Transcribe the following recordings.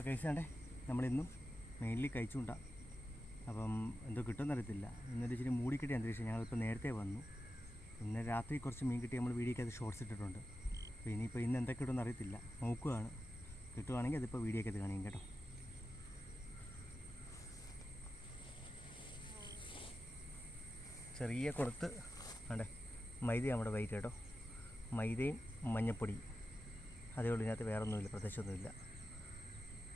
അപ്പോൾ കഴിച്ചാണ്ടേ നമ്മളിന്നും മെയിൻലി കഴിച്ചുകൊണ്ടാണ്. അപ്പം എന്തോ കിട്ടുമെന്നറിയത്തില്ല. ഇന്നൊരു ഇച്ചിരി മൂടിക്കെട്ടിയ അന്തരീക്ഷം. ഞങ്ങളിപ്പോൾ നേരത്തെ വന്നു. ഇന്ന് രാത്രി കുറച്ച് മീൻ കിട്ടി. നമ്മൾ വീഡിയോക്കകത്ത് ഷോർട്സ് ഇട്ടിട്ടുണ്ട്. അപ്പോൾ ഇനിയിപ്പോൾ ഇന്ന് എന്തൊക്കെ കിട്ടുമെന്ന് അറിയത്തില്ല. നോക്കുകയാണ്. കിട്ടുവാണെങ്കിൽ അതിപ്പോൾ വീഡിയോക്കകത്ത് കാണിക്കും കേട്ടോ. ചെറിയ കൊടുത്ത് ആണ്ടേ മൈദ നമ്മുടെ വൈറ്റ് കേട്ടോ. മൈദയും മഞ്ഞപ്പൊടിയും അതേ ഉള്ളൂ. ഇതിനകത്ത് വേറെ ഒന്നുമില്ല, പ്രത്യേകിച്ചൊന്നുമില്ല.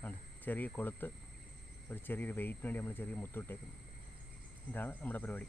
ആണ് ചെറിയ കൊളുത്ത് ഒരു ചെറിയൊരു വെയിറ്റിന് വേണ്ടി നമ്മൾ ചെറിയ മുത്തിട്ടേക്കുന്നു. ഇതാണ് നമ്മുടെ പരിപാടി.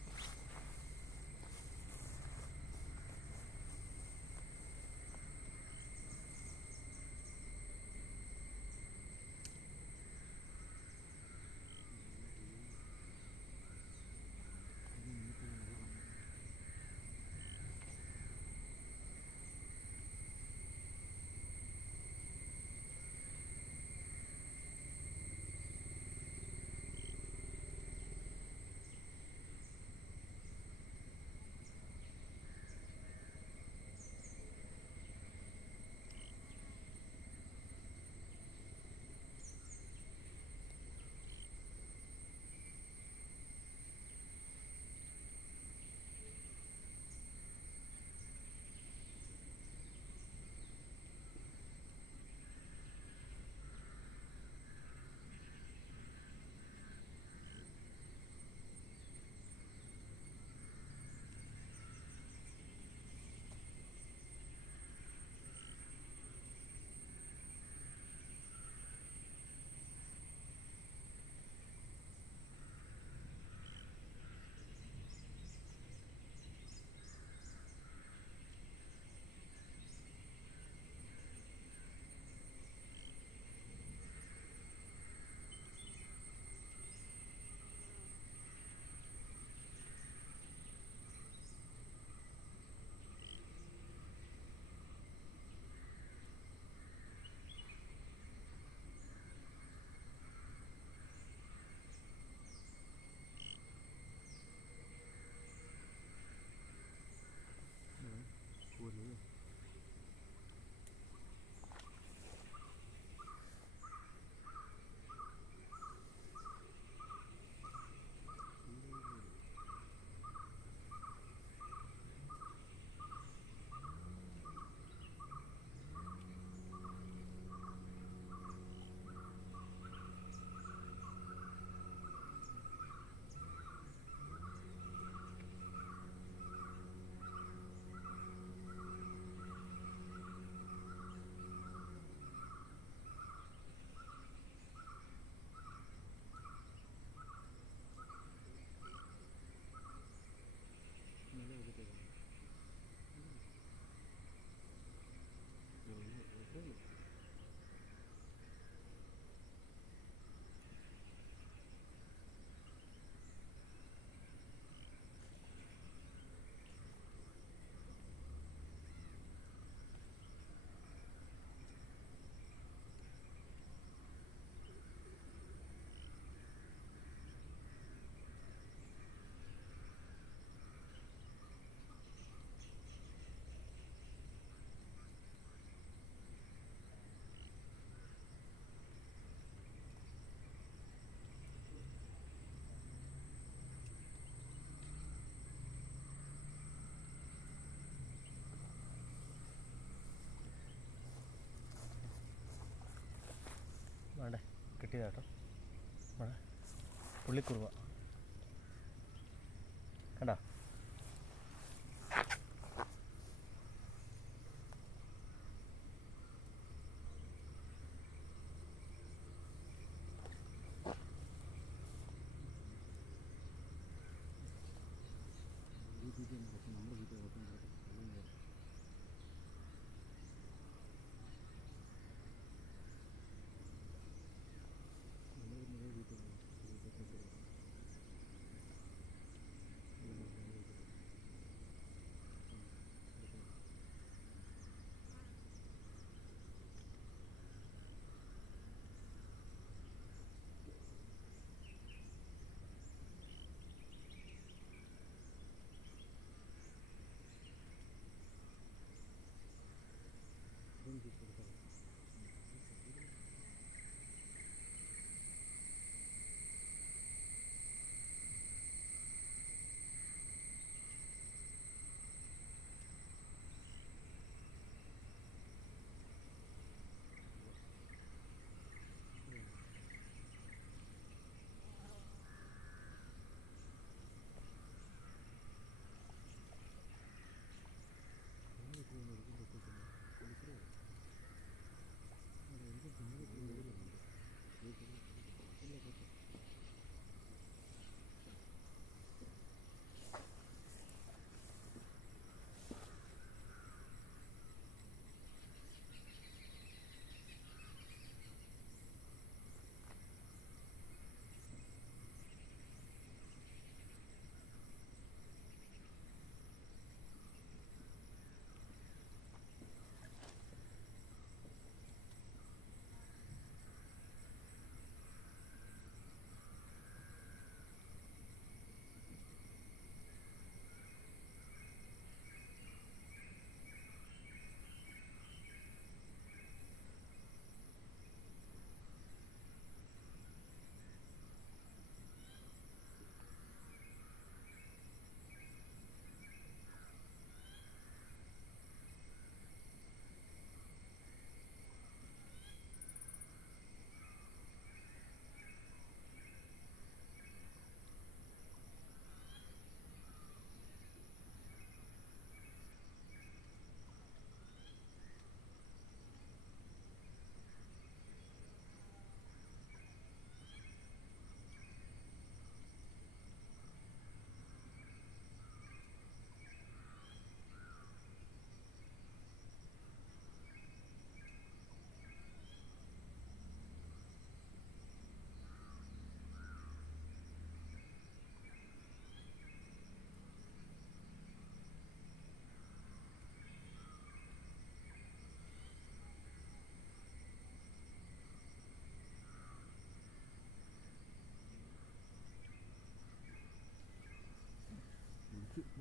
വേണ്ടേ കിട്ടിയതാട്ടോ നമ്മുടെ പുള്ളിക്കുറുവ കണ്ടോ.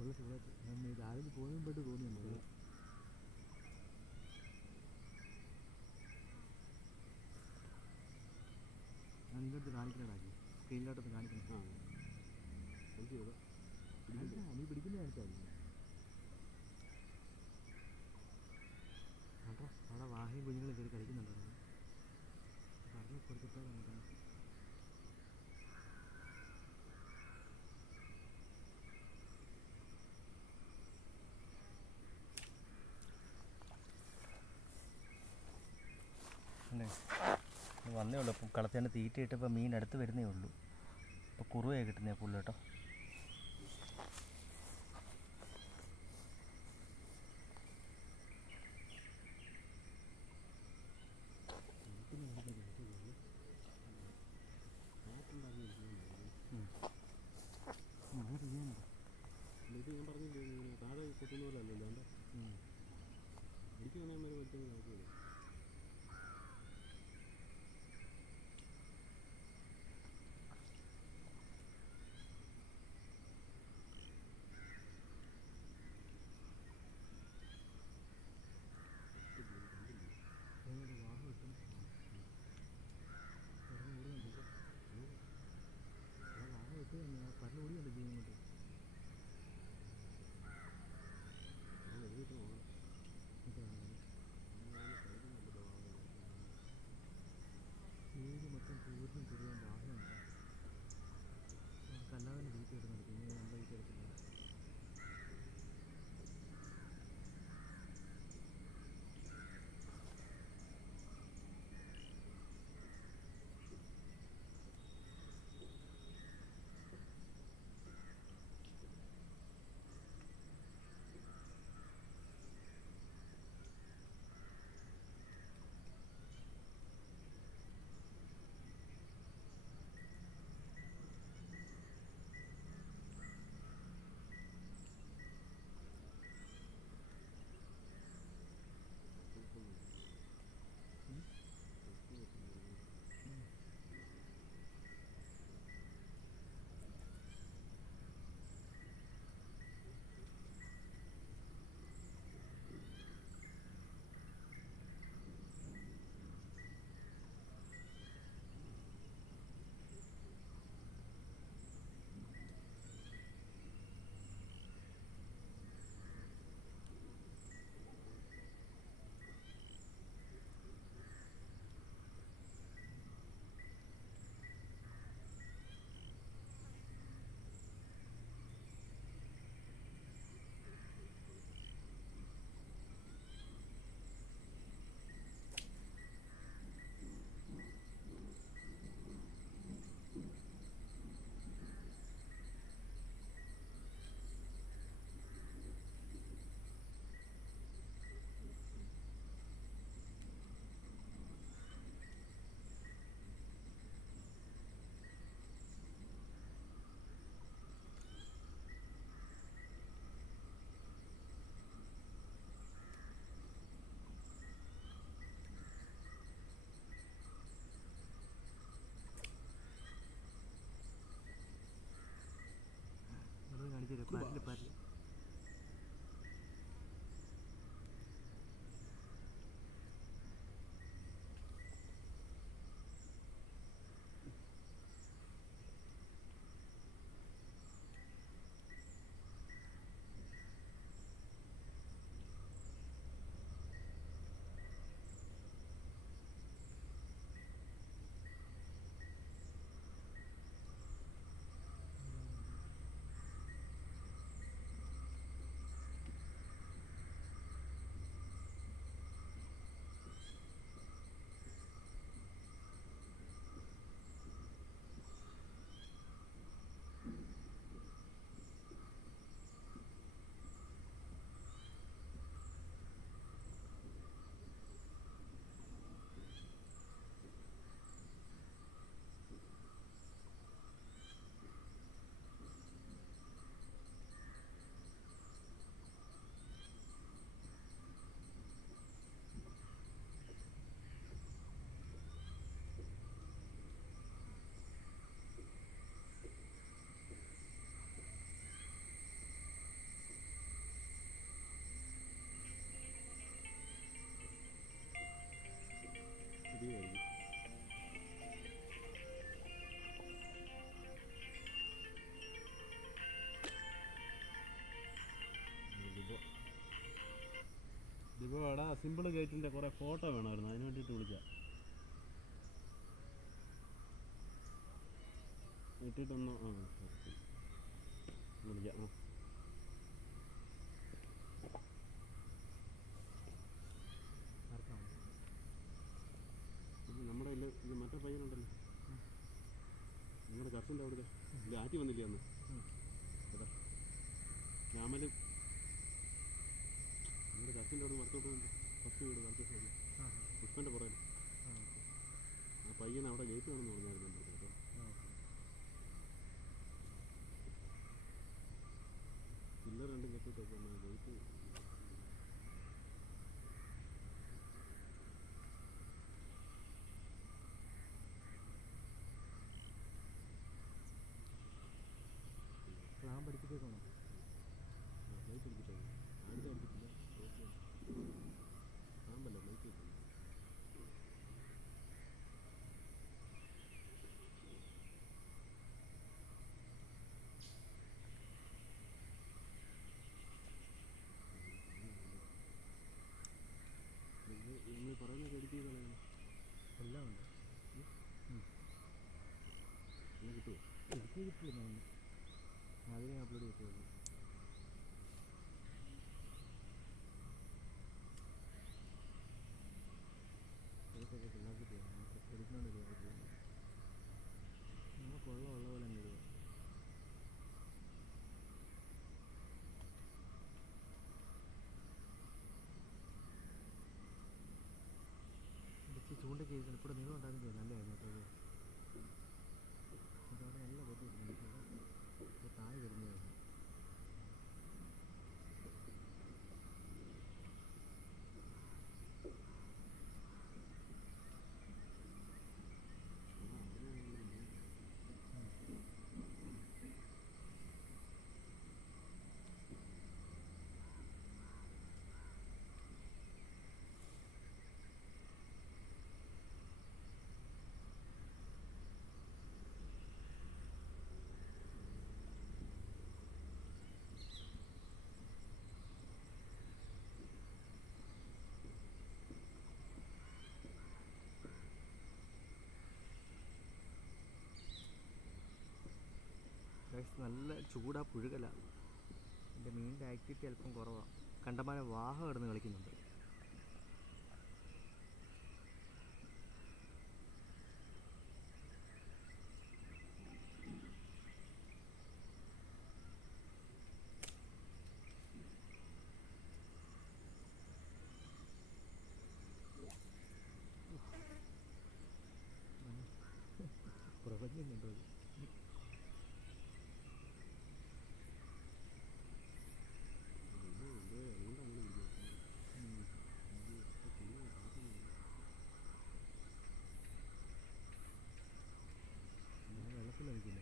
ഉള്ള ചൂടായിട്ട് രാവിലെ പോകുമ്പോട്ട് തോന്നിയുണ്ട്. ഞാൻ നിൻ്റെ അടുത്ത് കാണിക്കണടാക്കി സ്ക്രീനിലോട്ടൊന്ന് കാണിക്കണം. നീ പിടിക്കുന്ന കാണിച്ചാൽ മതി. കേട്ടോ അവിടെ വാഹയും കുഞ്ഞുങ്ങളും കയറി കളിക്കുന്നുണ്ടോ പറഞ്ഞു കൊടുത്തിട്ടാണ്. വന്നേ ഉള്ളൂ. ഇപ്പം കളത്തേൻ്റെ തീറ്റ ഇട്ടപ്പോൾ മീൻ അടുത്ത് വരുന്നേ ഉള്ളൂ. ഇപ്പോൾ കുറുവയാണ് കിട്ടുന്നത് പുല്ല് കേട്ടോ. ഇത് ഞാൻ പറഞ്ഞില്ലേ താഴെ കൊട്ടുന്ന പോലെ അല്ലല്ലോ എന്താ എനിക്കാണെങ്കിൽ വലിച്ചത് നോക്കിയത്. പറഞ്ഞുകൂടിയല്ലോ ജീവൻ കൊണ്ട്. എഴുതിയിട്ട് പോകണം. പരല് പരല്. ഇടിയായിരിക്കും. ദിബോടാ സിമ്പിൾ ഗേറ്റിൻ്റെ കുറേ ഫോട്ടോ വേണമായിരുന്നു, അതിന് വേണ്ടിയിട്ട് വിളിക്കാം. ഇട്ടിട്ടൊന്ന് വിളിക്കാം. നമ്മുടെ ഇത് മറ്റേ പയ്യനുണ്ടല്ലോ, നിങ്ങളുടെ കർഷൻ്റെ അവിടുത്തെ ആറ്റി വന്നില്ലേ അന്ന്? അതാ ഞാമല് നമ്മുടെ കർഷൻ്റെ അവിടെ വറുത്തോട്ട് പോകുമ്പോൾ ഫസ്റ്റ് വീട് വറുത്തോട്ട് പോകുന്നു പുഷ്പൻ്റെ പുറകിൽ. ആ പയ്യൻ അവിടെ ഗേറ്റ് വേണമെന്ന് പറഞ്ഞായിരുന്നു എൻ്റെ അടുത്ത് കേട്ടോ. പിള്ളേർ രണ്ടും കെട്ടിട്ടൊക്കെ ഗേറ്റ് പ്ലാൻ പഠിപ്പിച്ചേക്കണം. ലൈറ്റ് അടിച്ചിട്ടോ ആദ്യത്തെ അടിച്ചിട്ടില്ല, പാമ്പല്ല ലൈറ്റ് കിട്ടുന്നു. നമ്മൾ പറയുന്നൊക്കെ എഡിറ്റ് ചെയ്ത് കളയുന്നു. എല്ലാം ഉണ്ട്. എല്ലാം കിട്ടുമോ? എനിക്ക് കിട്ടില്ല, ഞാൻ അതിനെ അപ്ലോഡ് ചെയ്തിട്ടുള്ളൂ. ഇതൊക്കെ പിള്ളേർക്ക് ചെയ്യാം, നമുക്ക് എടുക്കുന്നുണ്ട് ചെയ്യാൻ ചെയ്യാം. നമുക്ക് ഉള്ള പോലെ തന്നെ ഇടുക. ഇടയ്ക്ക് ചൂണ്ടൊക്കെ ഇരിക്കണം. ഇപ്പോൾ നീളം ഉണ്ടാകുന്നത് നല്ലതായിരുന്നു കേട്ടോ. അതവിടെ നല്ല കൊത്തി താഴെ വരുന്നതായിരുന്നു. നല്ല ചൂടാ പുഴുകല. എൻ്റെ മീനിൻ്റെ ആക്ടിവിറ്റി അല്പം കുറവാണ്. കണ്ടമാനം വാഹ കിടന്ന് കളിക്കുന്നുണ്ട്. പ്രപഞ്ചമുണ്ടോ? വെള്ളത്തിൽ കളിക്കില്ല.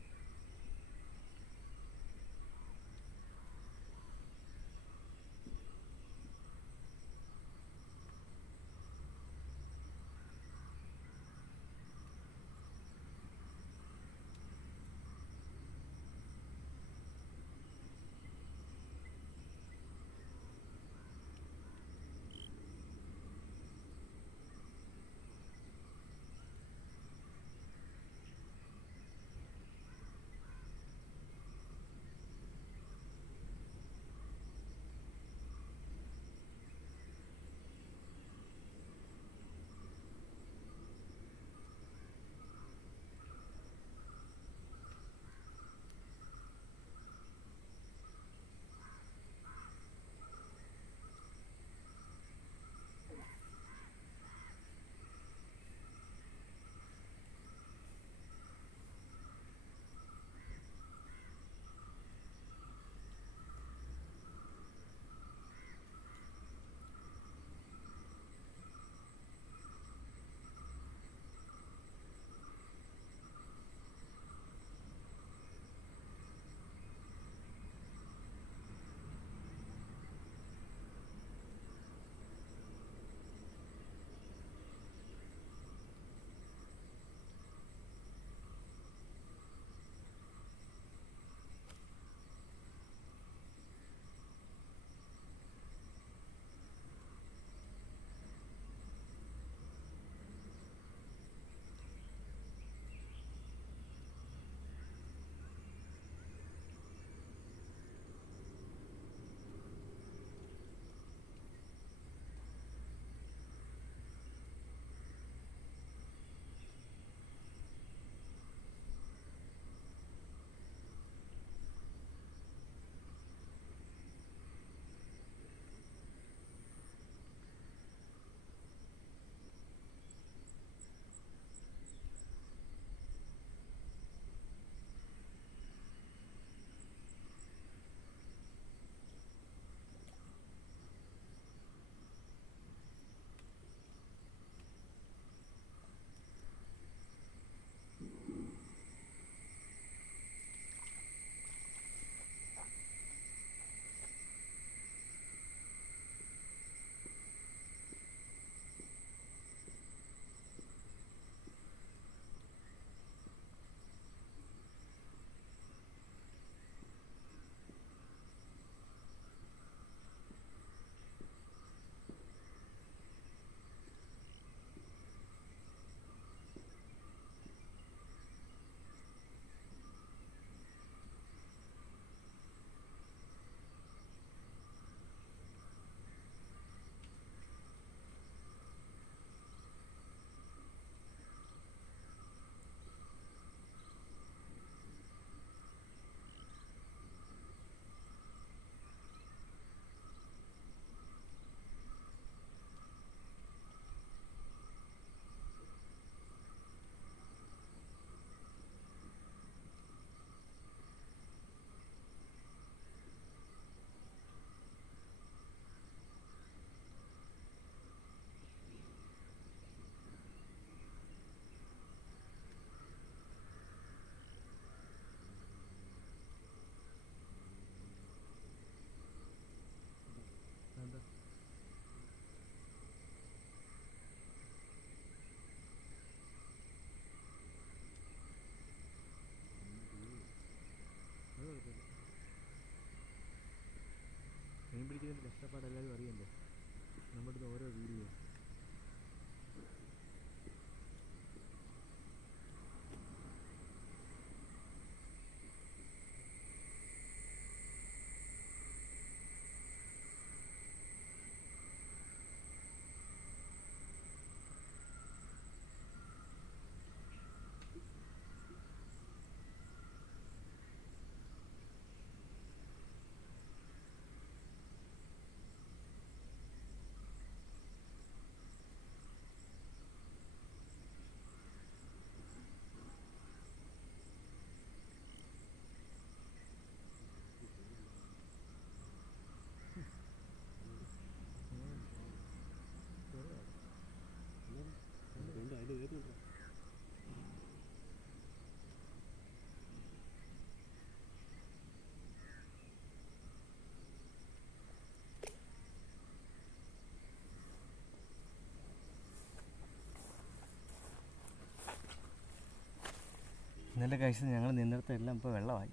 ഇന്നലെ കഴിച്ചത് ഞങ്ങൾ നിന്നിടത്തെല്ലാം ഇപ്പോൾ വെള്ളമായി.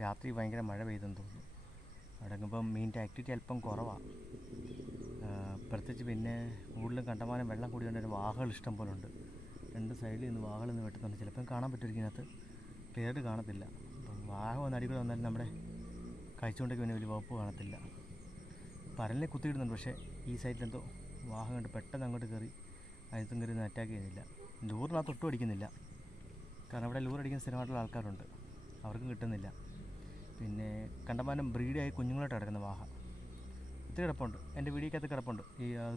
രാത്രി ഭയങ്കര മഴ പെയ്തെന്ന് തോന്നുന്നു. അവിടെ ഇപ്പം മീനിൻ്റെ ആക്ടിവിറ്റി അല്പം കുറവാണ്. പ്രത്യേകിച്ച് പിന്നെ കൂടുതലും കണ്ടമാനം വെള്ളം കൂടിയുണ്ട്. ഒരു വാഹകൾ ഇഷ്ടം പോലെ ഉണ്ട്. രണ്ട് സൈഡിൽ നിന്ന് വാഹകൾ നിന്ന് വെട്ടുന്നുണ്ട്. ചിലപ്പം കാണാൻ പറ്റുമായിരിക്കും, ഇതിനകത്ത് ക്ലിയർ കാണത്തില്ല. അപ്പം വാഹ വന്ന് അടികൂടെ വന്നാലും നമ്മുടെ കഴിച്ചുകൊണ്ടൊക്കെ പിന്നെ വലിയ വകുപ്പ് കാണത്തില്ല. പരലിനെ കുത്തിയിടുന്നുണ്ട്, പക്ഷേ ഈ സൈഡിലെന്തോ വാഹം കണ്ട് പെട്ടെന്ന് അങ്ങോട്ട് കയറി അതിനകത്തും കയറി ഒന്നും അറ്റാക്ക് ചെയ്യുന്നില്ല. ലൂറിനകത്ത് ഒട്ടും അടിക്കുന്നില്ല, കാരണം ഇവിടെ ലൂർ അടിക്കുന്ന സ്ഥിരമായിട്ടുള്ള ആൾക്കാരുണ്ട്, അവർക്കും കിട്ടുന്നില്ല. പിന്നെ കണ്ടമാനം ബ്രീഡായി കുഞ്ഞുങ്ങളായിട്ട് കിടക്കുന്ന വാഹ ഒത്തിരി കിടപ്പുണ്ട്. എൻ്റെ വീടിക്കകത്ത് കിടപ്പുണ്ട്.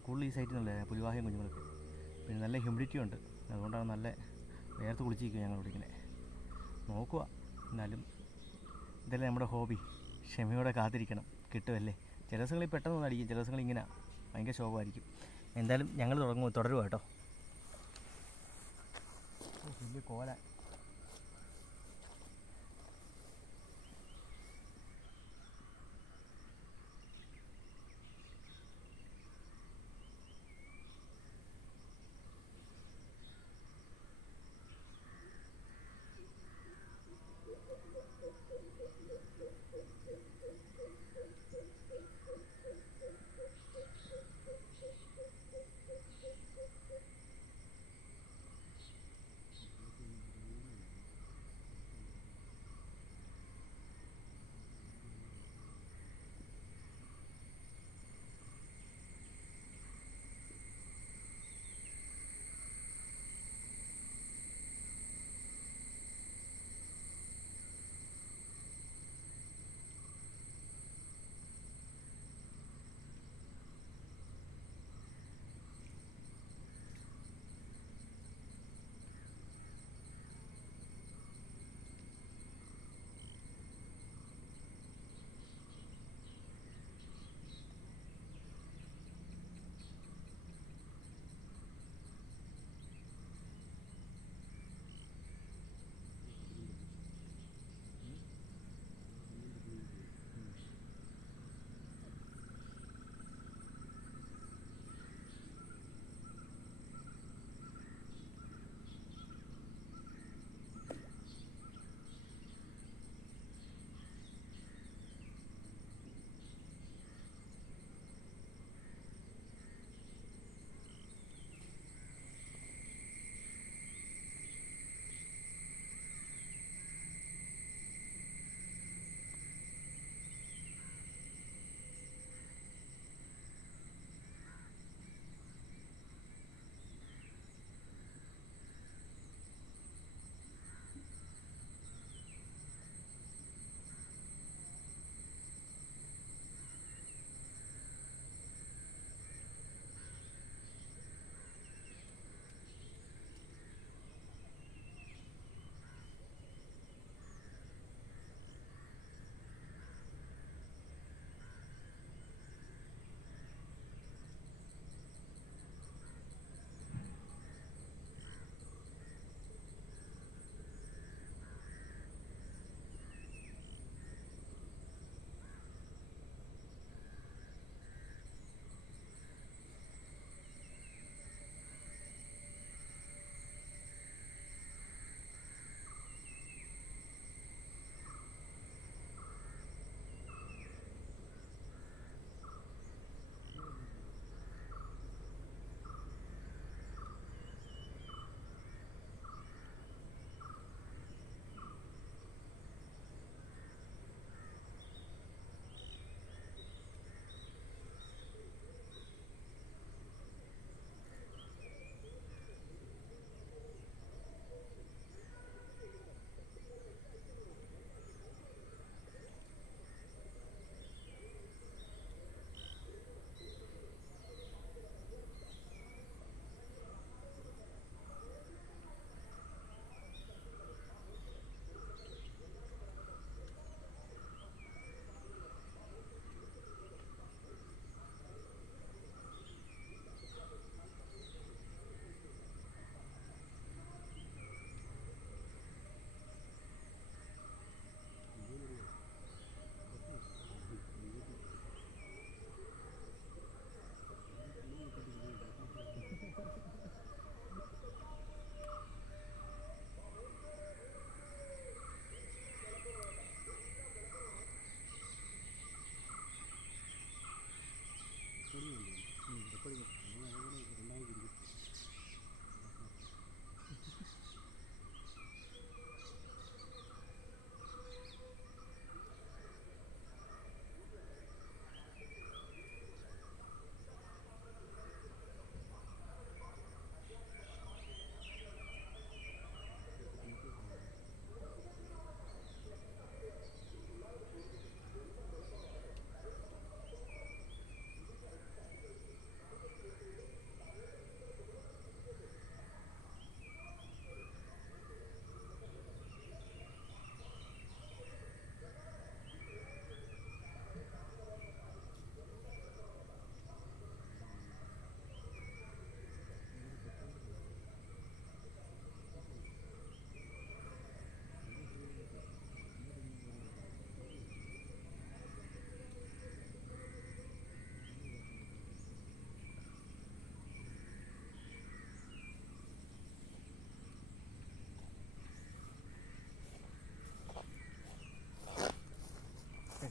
കൂടുതൽ ഈ സൈറ്റിൽ നിന്നുള്ള പുലിവാഹയും കുഞ്ഞുങ്ങളൊക്കെ. പിന്നെ നല്ല ഹ്യൂമിഡിറ്റി ഉണ്ട്, അതുകൊണ്ടാണ് നല്ല വേർത്ത് കുളിച്ചിരിക്കുക ഞങ്ങൾ വിളിക്കുന്നത്. നോക്കുക. എന്നാലും ഇതല്ലേ നമ്മുടെ ഹോബി, ക്ഷമയോടെ കാത്തിരിക്കണം, കിട്ടുമല്ലേ. ചില ദിവസങ്ങളിൽ പെട്ടെന്ന് അടിക്കും, ചില ദിവസങ്ങളിൽ ഇങ്ങനെ ഭയങ്കര ശോകമായിരിക്കും. എന്തായാലും ഞങ്ങൾ തുടരുക കേട്ടോ. വലിയ കോല.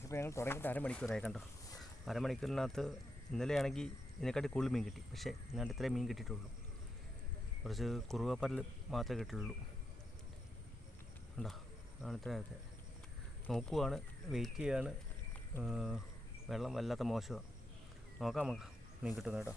ഇപ്പോൾ ഞങ്ങൾ തുടങ്ങിയിട്ട് അരമണിക്കൂറായി കണ്ടോ. അരമണിക്കൂറിനകത്ത് ഇന്നലെയാണെങ്കിൽ ഇതിനെക്കാട്ടി കൂടുതൽ മീൻ കിട്ടി. പക്ഷേ ഇന്നാണ്ട് ഇത്രയും മീൻ കിട്ടിയിട്ടുള്ളൂ. കുറച്ച് കുറുവപ്പരൽ മാത്രമേ കിട്ടുള്ളൂ. കണ്ടോ, അതാണ് ഇത്രയൊക്കെ. നോക്കുവാണ്, വെയിറ്റ് ചെയ്യാണ്. വെള്ളം വല്ലാത്ത മോശമാണ്. നോക്കാം നമുക്ക് മീൻ കിട്ടുന്നു കേട്ടോ.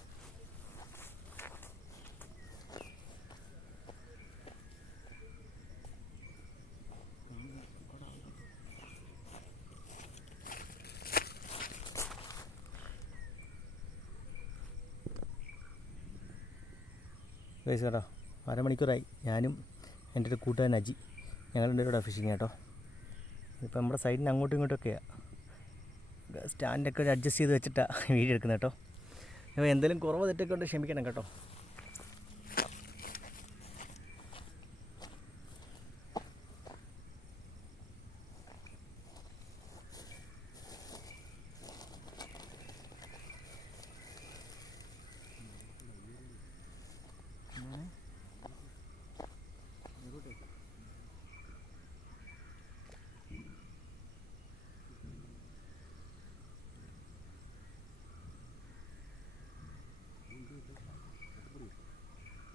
ഗൈസ് കേട്ടോ, അരമണിക്കൂറായി. ഞാനും എൻ്റെ ഒരു കൂട്ടുകാരൻ അജി, ഞങ്ങൾ രണ്ടുപേരുടെ ഫിഷിങ് കേട്ടോ. ഇപ്പം നമ്മുടെ സൈഡിന് അങ്ങോട്ടും ഇങ്ങോട്ടൊക്കെയാണ്. സ്റ്റാൻഡൊക്കെ അഡ്ജസ്റ്റ് ചെയ്ത് വെച്ചിട്ടാണ് വീഡിയോ എടുക്കുന്നത് കേട്ടോ. അപ്പോൾ എന്തെങ്കിലും കുറവ് തെറ്റൊക്കെ ഉണ്ട് ക്ഷമിക്കണം കേട്ടോ.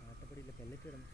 ആട്ടപ്പടിയില്ല, പെല്ലറ്റ് ഇടണം.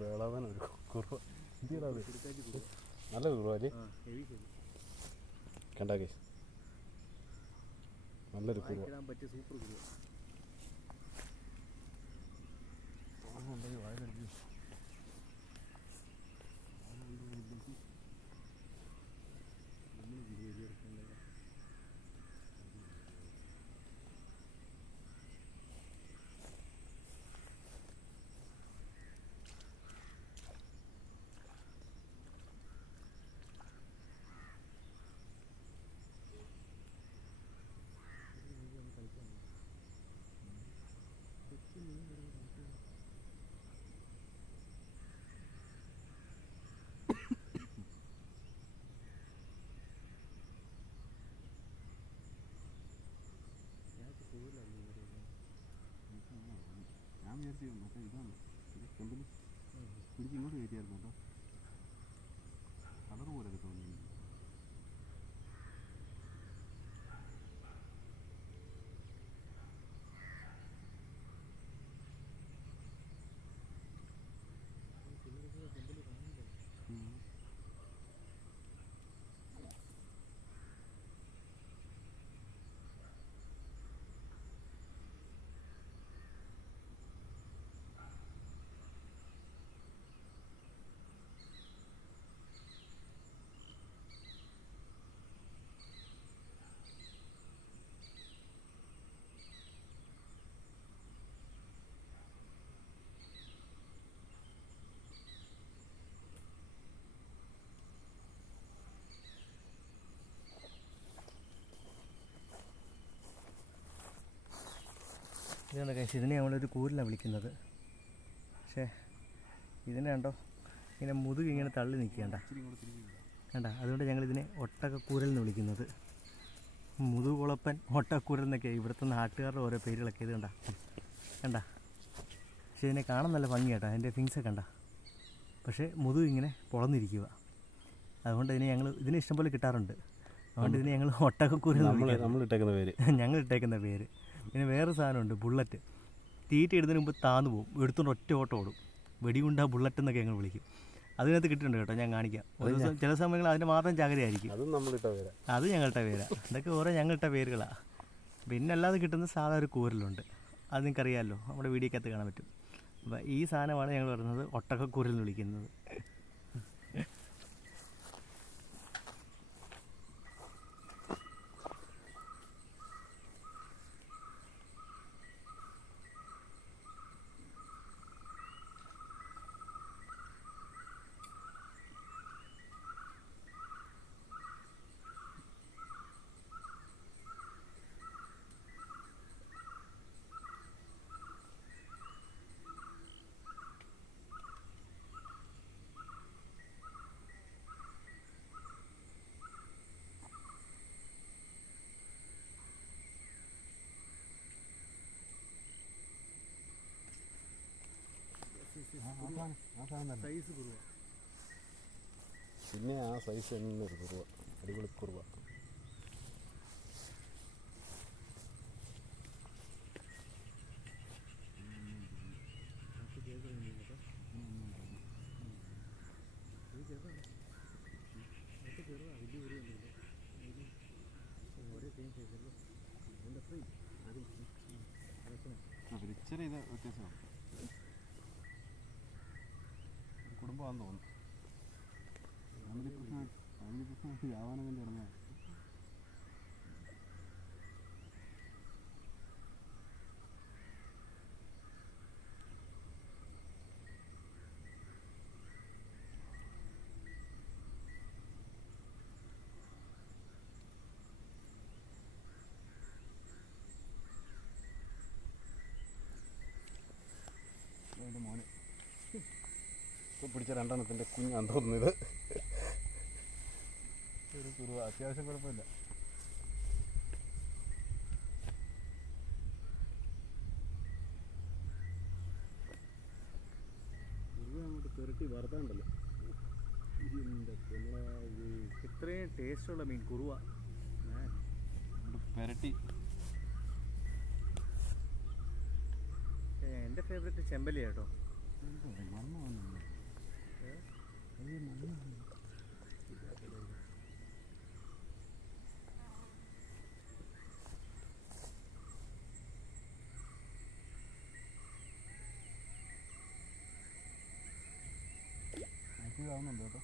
വിളവനൊരു കുറവ് നല്ല കുറവല്ലേ കണ്ടാക്കേ, നല്ലൊരു കുറവ്. ഞാൻ വിചാരിച്ചു മറ്റേ ഇതാണ് ചെമ്പിൽ പിടിച്ച് ഇങ്ങോട്ട് കയറ്റിയായിരുന്നു കേട്ടോ. കളർ പോലെയൊക്കെ തോന്നി എനിക്ക്. ഇതാണ് കഴിച്ച് ഇതിനെ നമ്മളൊരു കൂരിലാണ് വിളിക്കുന്നത്. പക്ഷേ ഇതിനെ കണ്ടോ ഇങ്ങനെ മുതുക് ഇങ്ങനെ തള്ളി നിൽക്കേണ്ട കണ്ട. അതുകൊണ്ട് ഞങ്ങളിതിനെ ഒട്ടകക്കൂരൽ എന്ന് വിളിക്കുന്നത്. മുതുകുളപ്പൻ ഒട്ടക്കൂരൽ എന്നൊക്കെ ഇവിടുത്തെ നാട്ടുകാരുടെ ഓരോ പേരുകളൊക്കെ. ഇത് കണ്ട. പക്ഷേ ഇതിനെ കാണാൻ നല്ല ഭംഗിയാട്ടോ. അതിൻ്റെ ഫിങ്സൊക്കെ കണ്ട. പക്ഷേ മുതുക് ഇങ്ങനെ പൊളന്നിരിക്കുക. അതുകൊണ്ട് ഇതിനെ ഇഷ്ടംപോലെ കിട്ടാറുണ്ട്. അതുകൊണ്ട് ഇതിനെ ഞങ്ങൾ ഒട്ടകക്കൂരൽ നമ്മളിട്ടേക്കുന്ന പേര് ഞങ്ങൾ ഇട്ടേക്കുന്ന പേര്. പിന്നെ വേറെ സാധനമുണ്ട്, ബുള്ളറ്റ്. തീറ്റ ഇടുന്നതിന് മുമ്പ് താന്നു പോകും, എടുത്തുകൊണ്ട് ഒറ്റ ഓട്ടം ഓടും. വെടിയുണ്ട ബുള്ളറ്റ് എന്നൊക്കെ ഞങ്ങൾ വിളിക്കും. അതിനകത്ത് കിട്ടിയിട്ടുണ്ട് കേട്ടോ, ഞാൻ കാണിക്കാം. ഒരു ദിവസം ചില സമയങ്ങളിൽ അതിൻ്റെ മാത്രം ചാകരയായിരിക്കും. അത് ഞങ്ങളുടെ പേരാ. ഇതൊക്കെ ഓരോ ഞങ്ങളുടെ പേരുകളാണ്. പിന്നെ അല്ലാതെ കിട്ടുന്ന സാധാ ഒരു കൂരലുണ്ട്. അത് നിങ്ങൾക്കറിയാമല്ലോ, നമ്മുടെ വീഡിയോക്കകത്ത് കാണാൻ പറ്റും. അപ്പോൾ ഈ സാധനമാണ് ഞങ്ങൾ പറയുന്നത് ഒട്ടകക്കൂരൽ എന്ന് വിളിക്കുന്നത്. സൈസ് കുറുവ. പിന്നെ ആ സൈസ് തന്നെ ഒരു കുറുവ, അടിപൊളി കുറുവ. ചെറിയ ഇത് വ്യത്യാസമാണ്. കുടുംബമാണെന്ന് തോന്നുന്നു. ഫാമിലി പ്രശ്നമായിട്ട് ആവാനം കൊണ്ട് തുടങ്ങിയ മോനെ ഇപ്പോൾ പിടിച്ച രണ്ടെണ്ണത്തിൻ്റെ കുഞ്ഞാന്ന് തോന്നുന്നത്. ഒരു കുറുവ, അത്യാവശ്യം കുഴപ്പമില്ല. കുറുവ അങ്ങോട്ട് പെരട്ടി വറുത്താണ്ടല്ലോ. ഇത്രയും ടേസ്റ്റുള്ള മീൻ കുറുവ. പെരട്ടി. എൻ്റെ ഫേവറേറ്റ് ചെമ്പല്ലി കേട്ടോ. ആവുന്നുണ്ട് കേട്ടോ.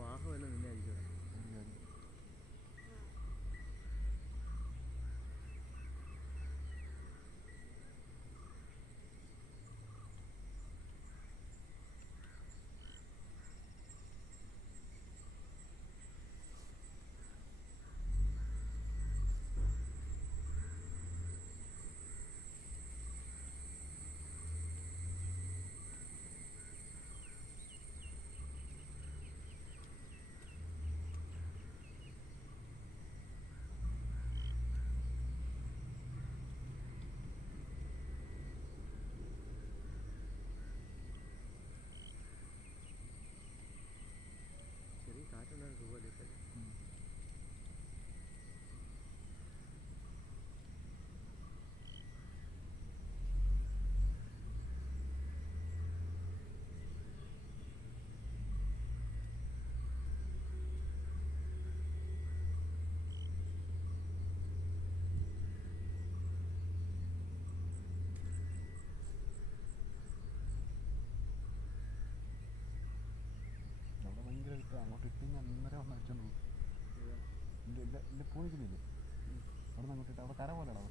വാഹമല്ല നിന്നെ ആയിരിക്കും. അങ്ങോട്ട് ഇട്ട് കഴിഞ്ഞാൽ അന്നേരം വന്ന് അടിച്ചോണ്ട് പോകും. ഇല്ല പോയിക്കുന്നില്ലേ അവിടെ നിന്ന് അങ്ങോട്ട് ഇട്ട് അവിടെ കര പോലെയാണോ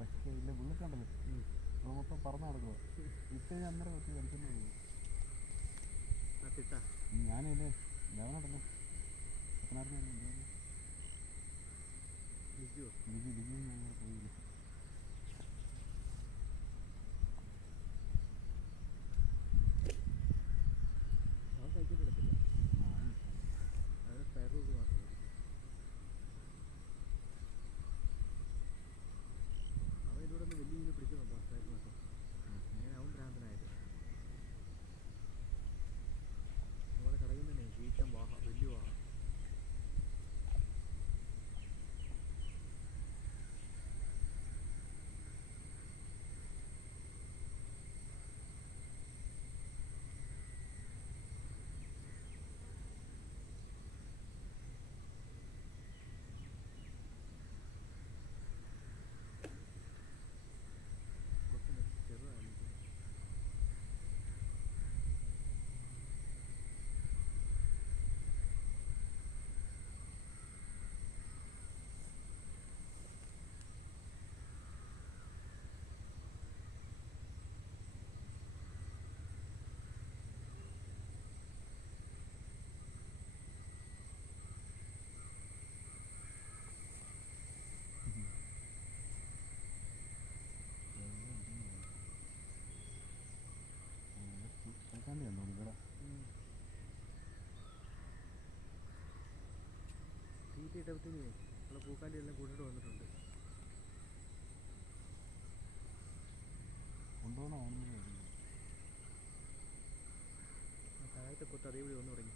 പക്ഷേ ഇല്ല ബുള്ളറ്റ് ഉണ്ടല്ലോ അത് മൊത്തം പറന്ന് നടക്കുക ഇട്ട് കഴിഞ്ഞാൽ അന്നേരം വെച്ച് അടിച്ചോണ്ട് പോകും. ഞാനില്ലേ ലെവനുണ്ടല്ലോ പത്തനാറിന് ലിജി ഞങ്ങൾ പോയില്ല. തീറ്റയിട്ടപ്പത്തിന് നമ്മളെ പൂക്കാലി എല്ലാം കൂട്ടിട്ട് വന്നിട്ടുണ്ട്. താഴത്തെ കൊത്ത് അതേപടി വന്നു തുടങ്ങി.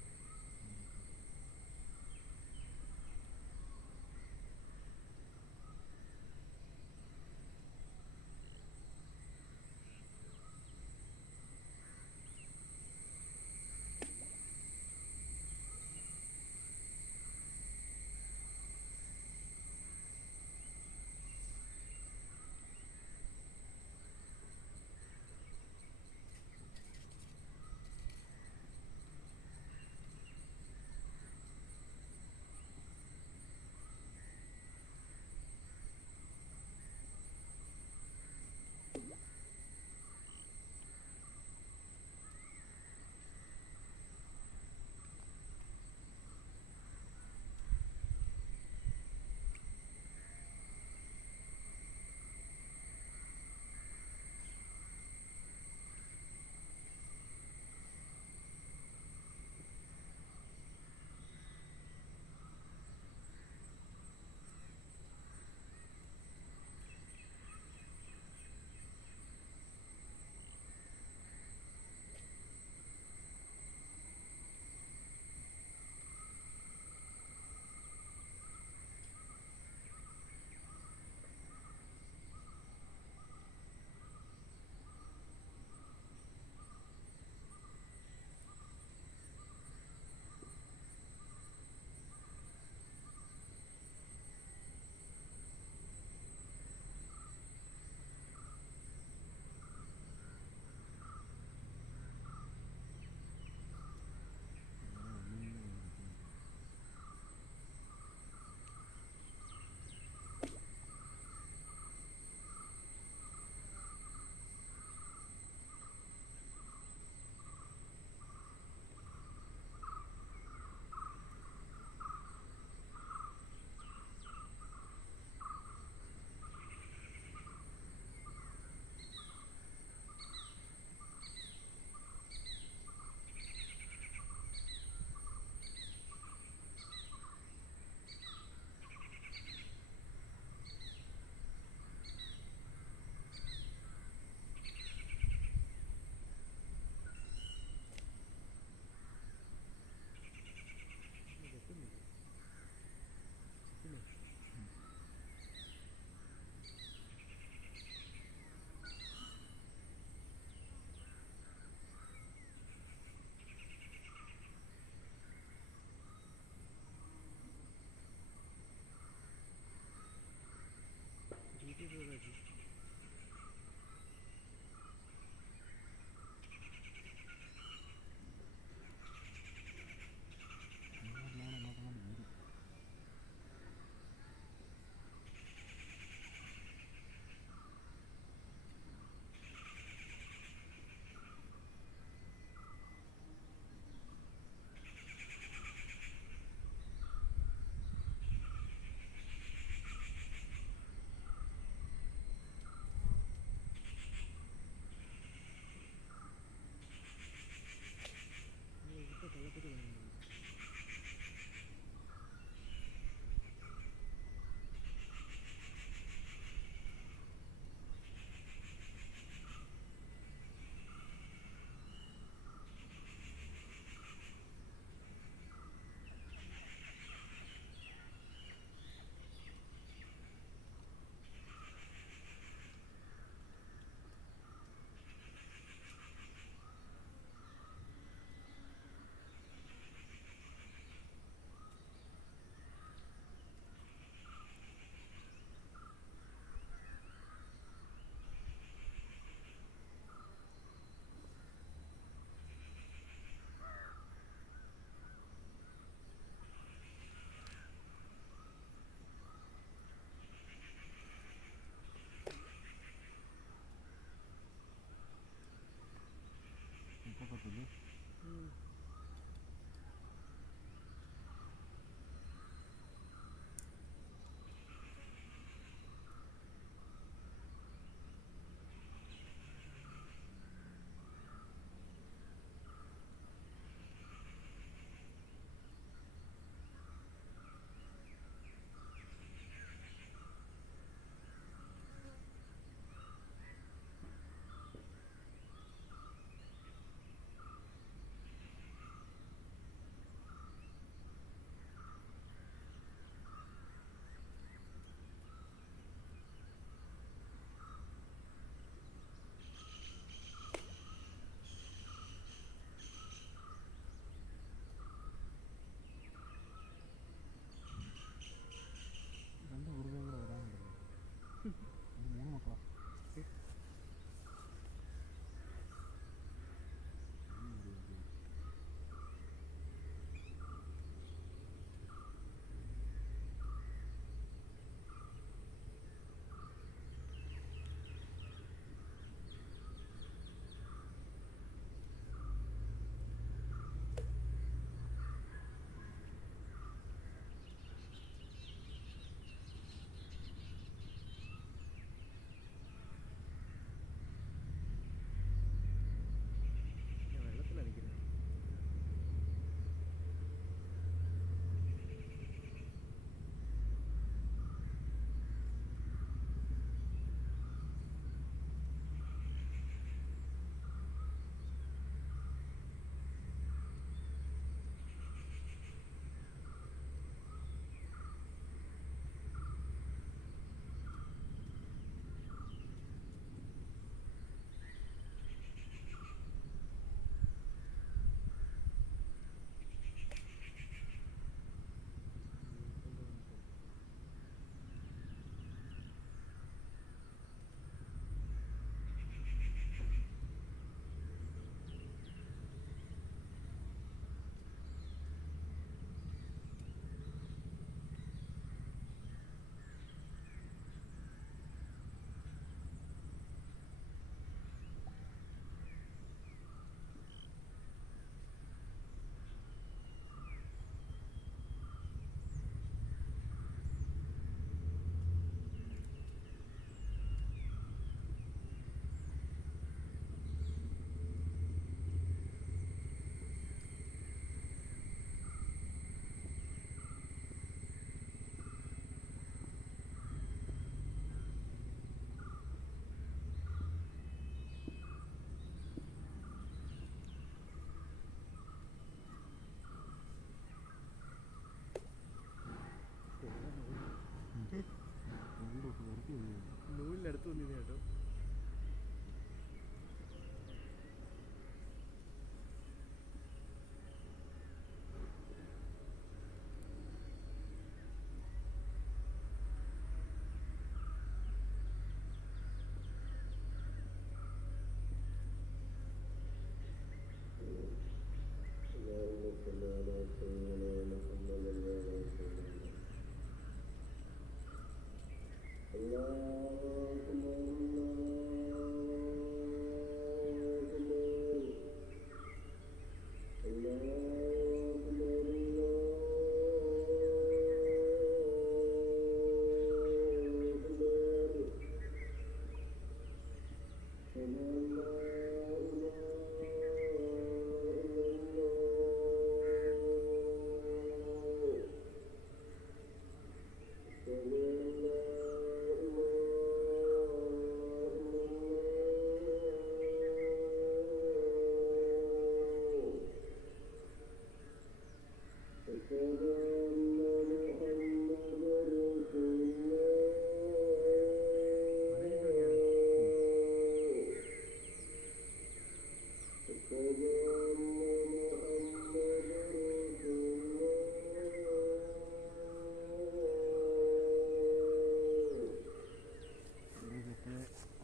കേട്ടോ.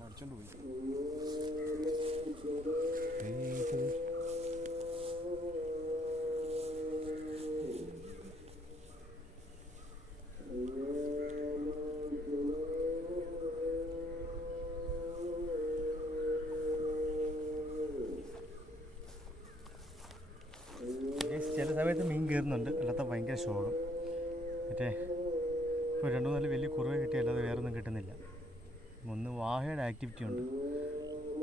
അടിച്ചോണ്ട് പോയി. ചില സമയത്ത് മീൻ കയറുന്നുണ്ട്, അല്ലാത്ത ഭയങ്കര ശോകം. മറ്റേ ഇപ്പോൾ 2-4 വലിയ കുറവ് കിട്ടിയല്ലാതെ വേറെ ഒന്നും കിട്ടുന്നില്ല. ഒന്ന് വാഹയുടെ ആക്ടിവിറ്റി ഉണ്ട്.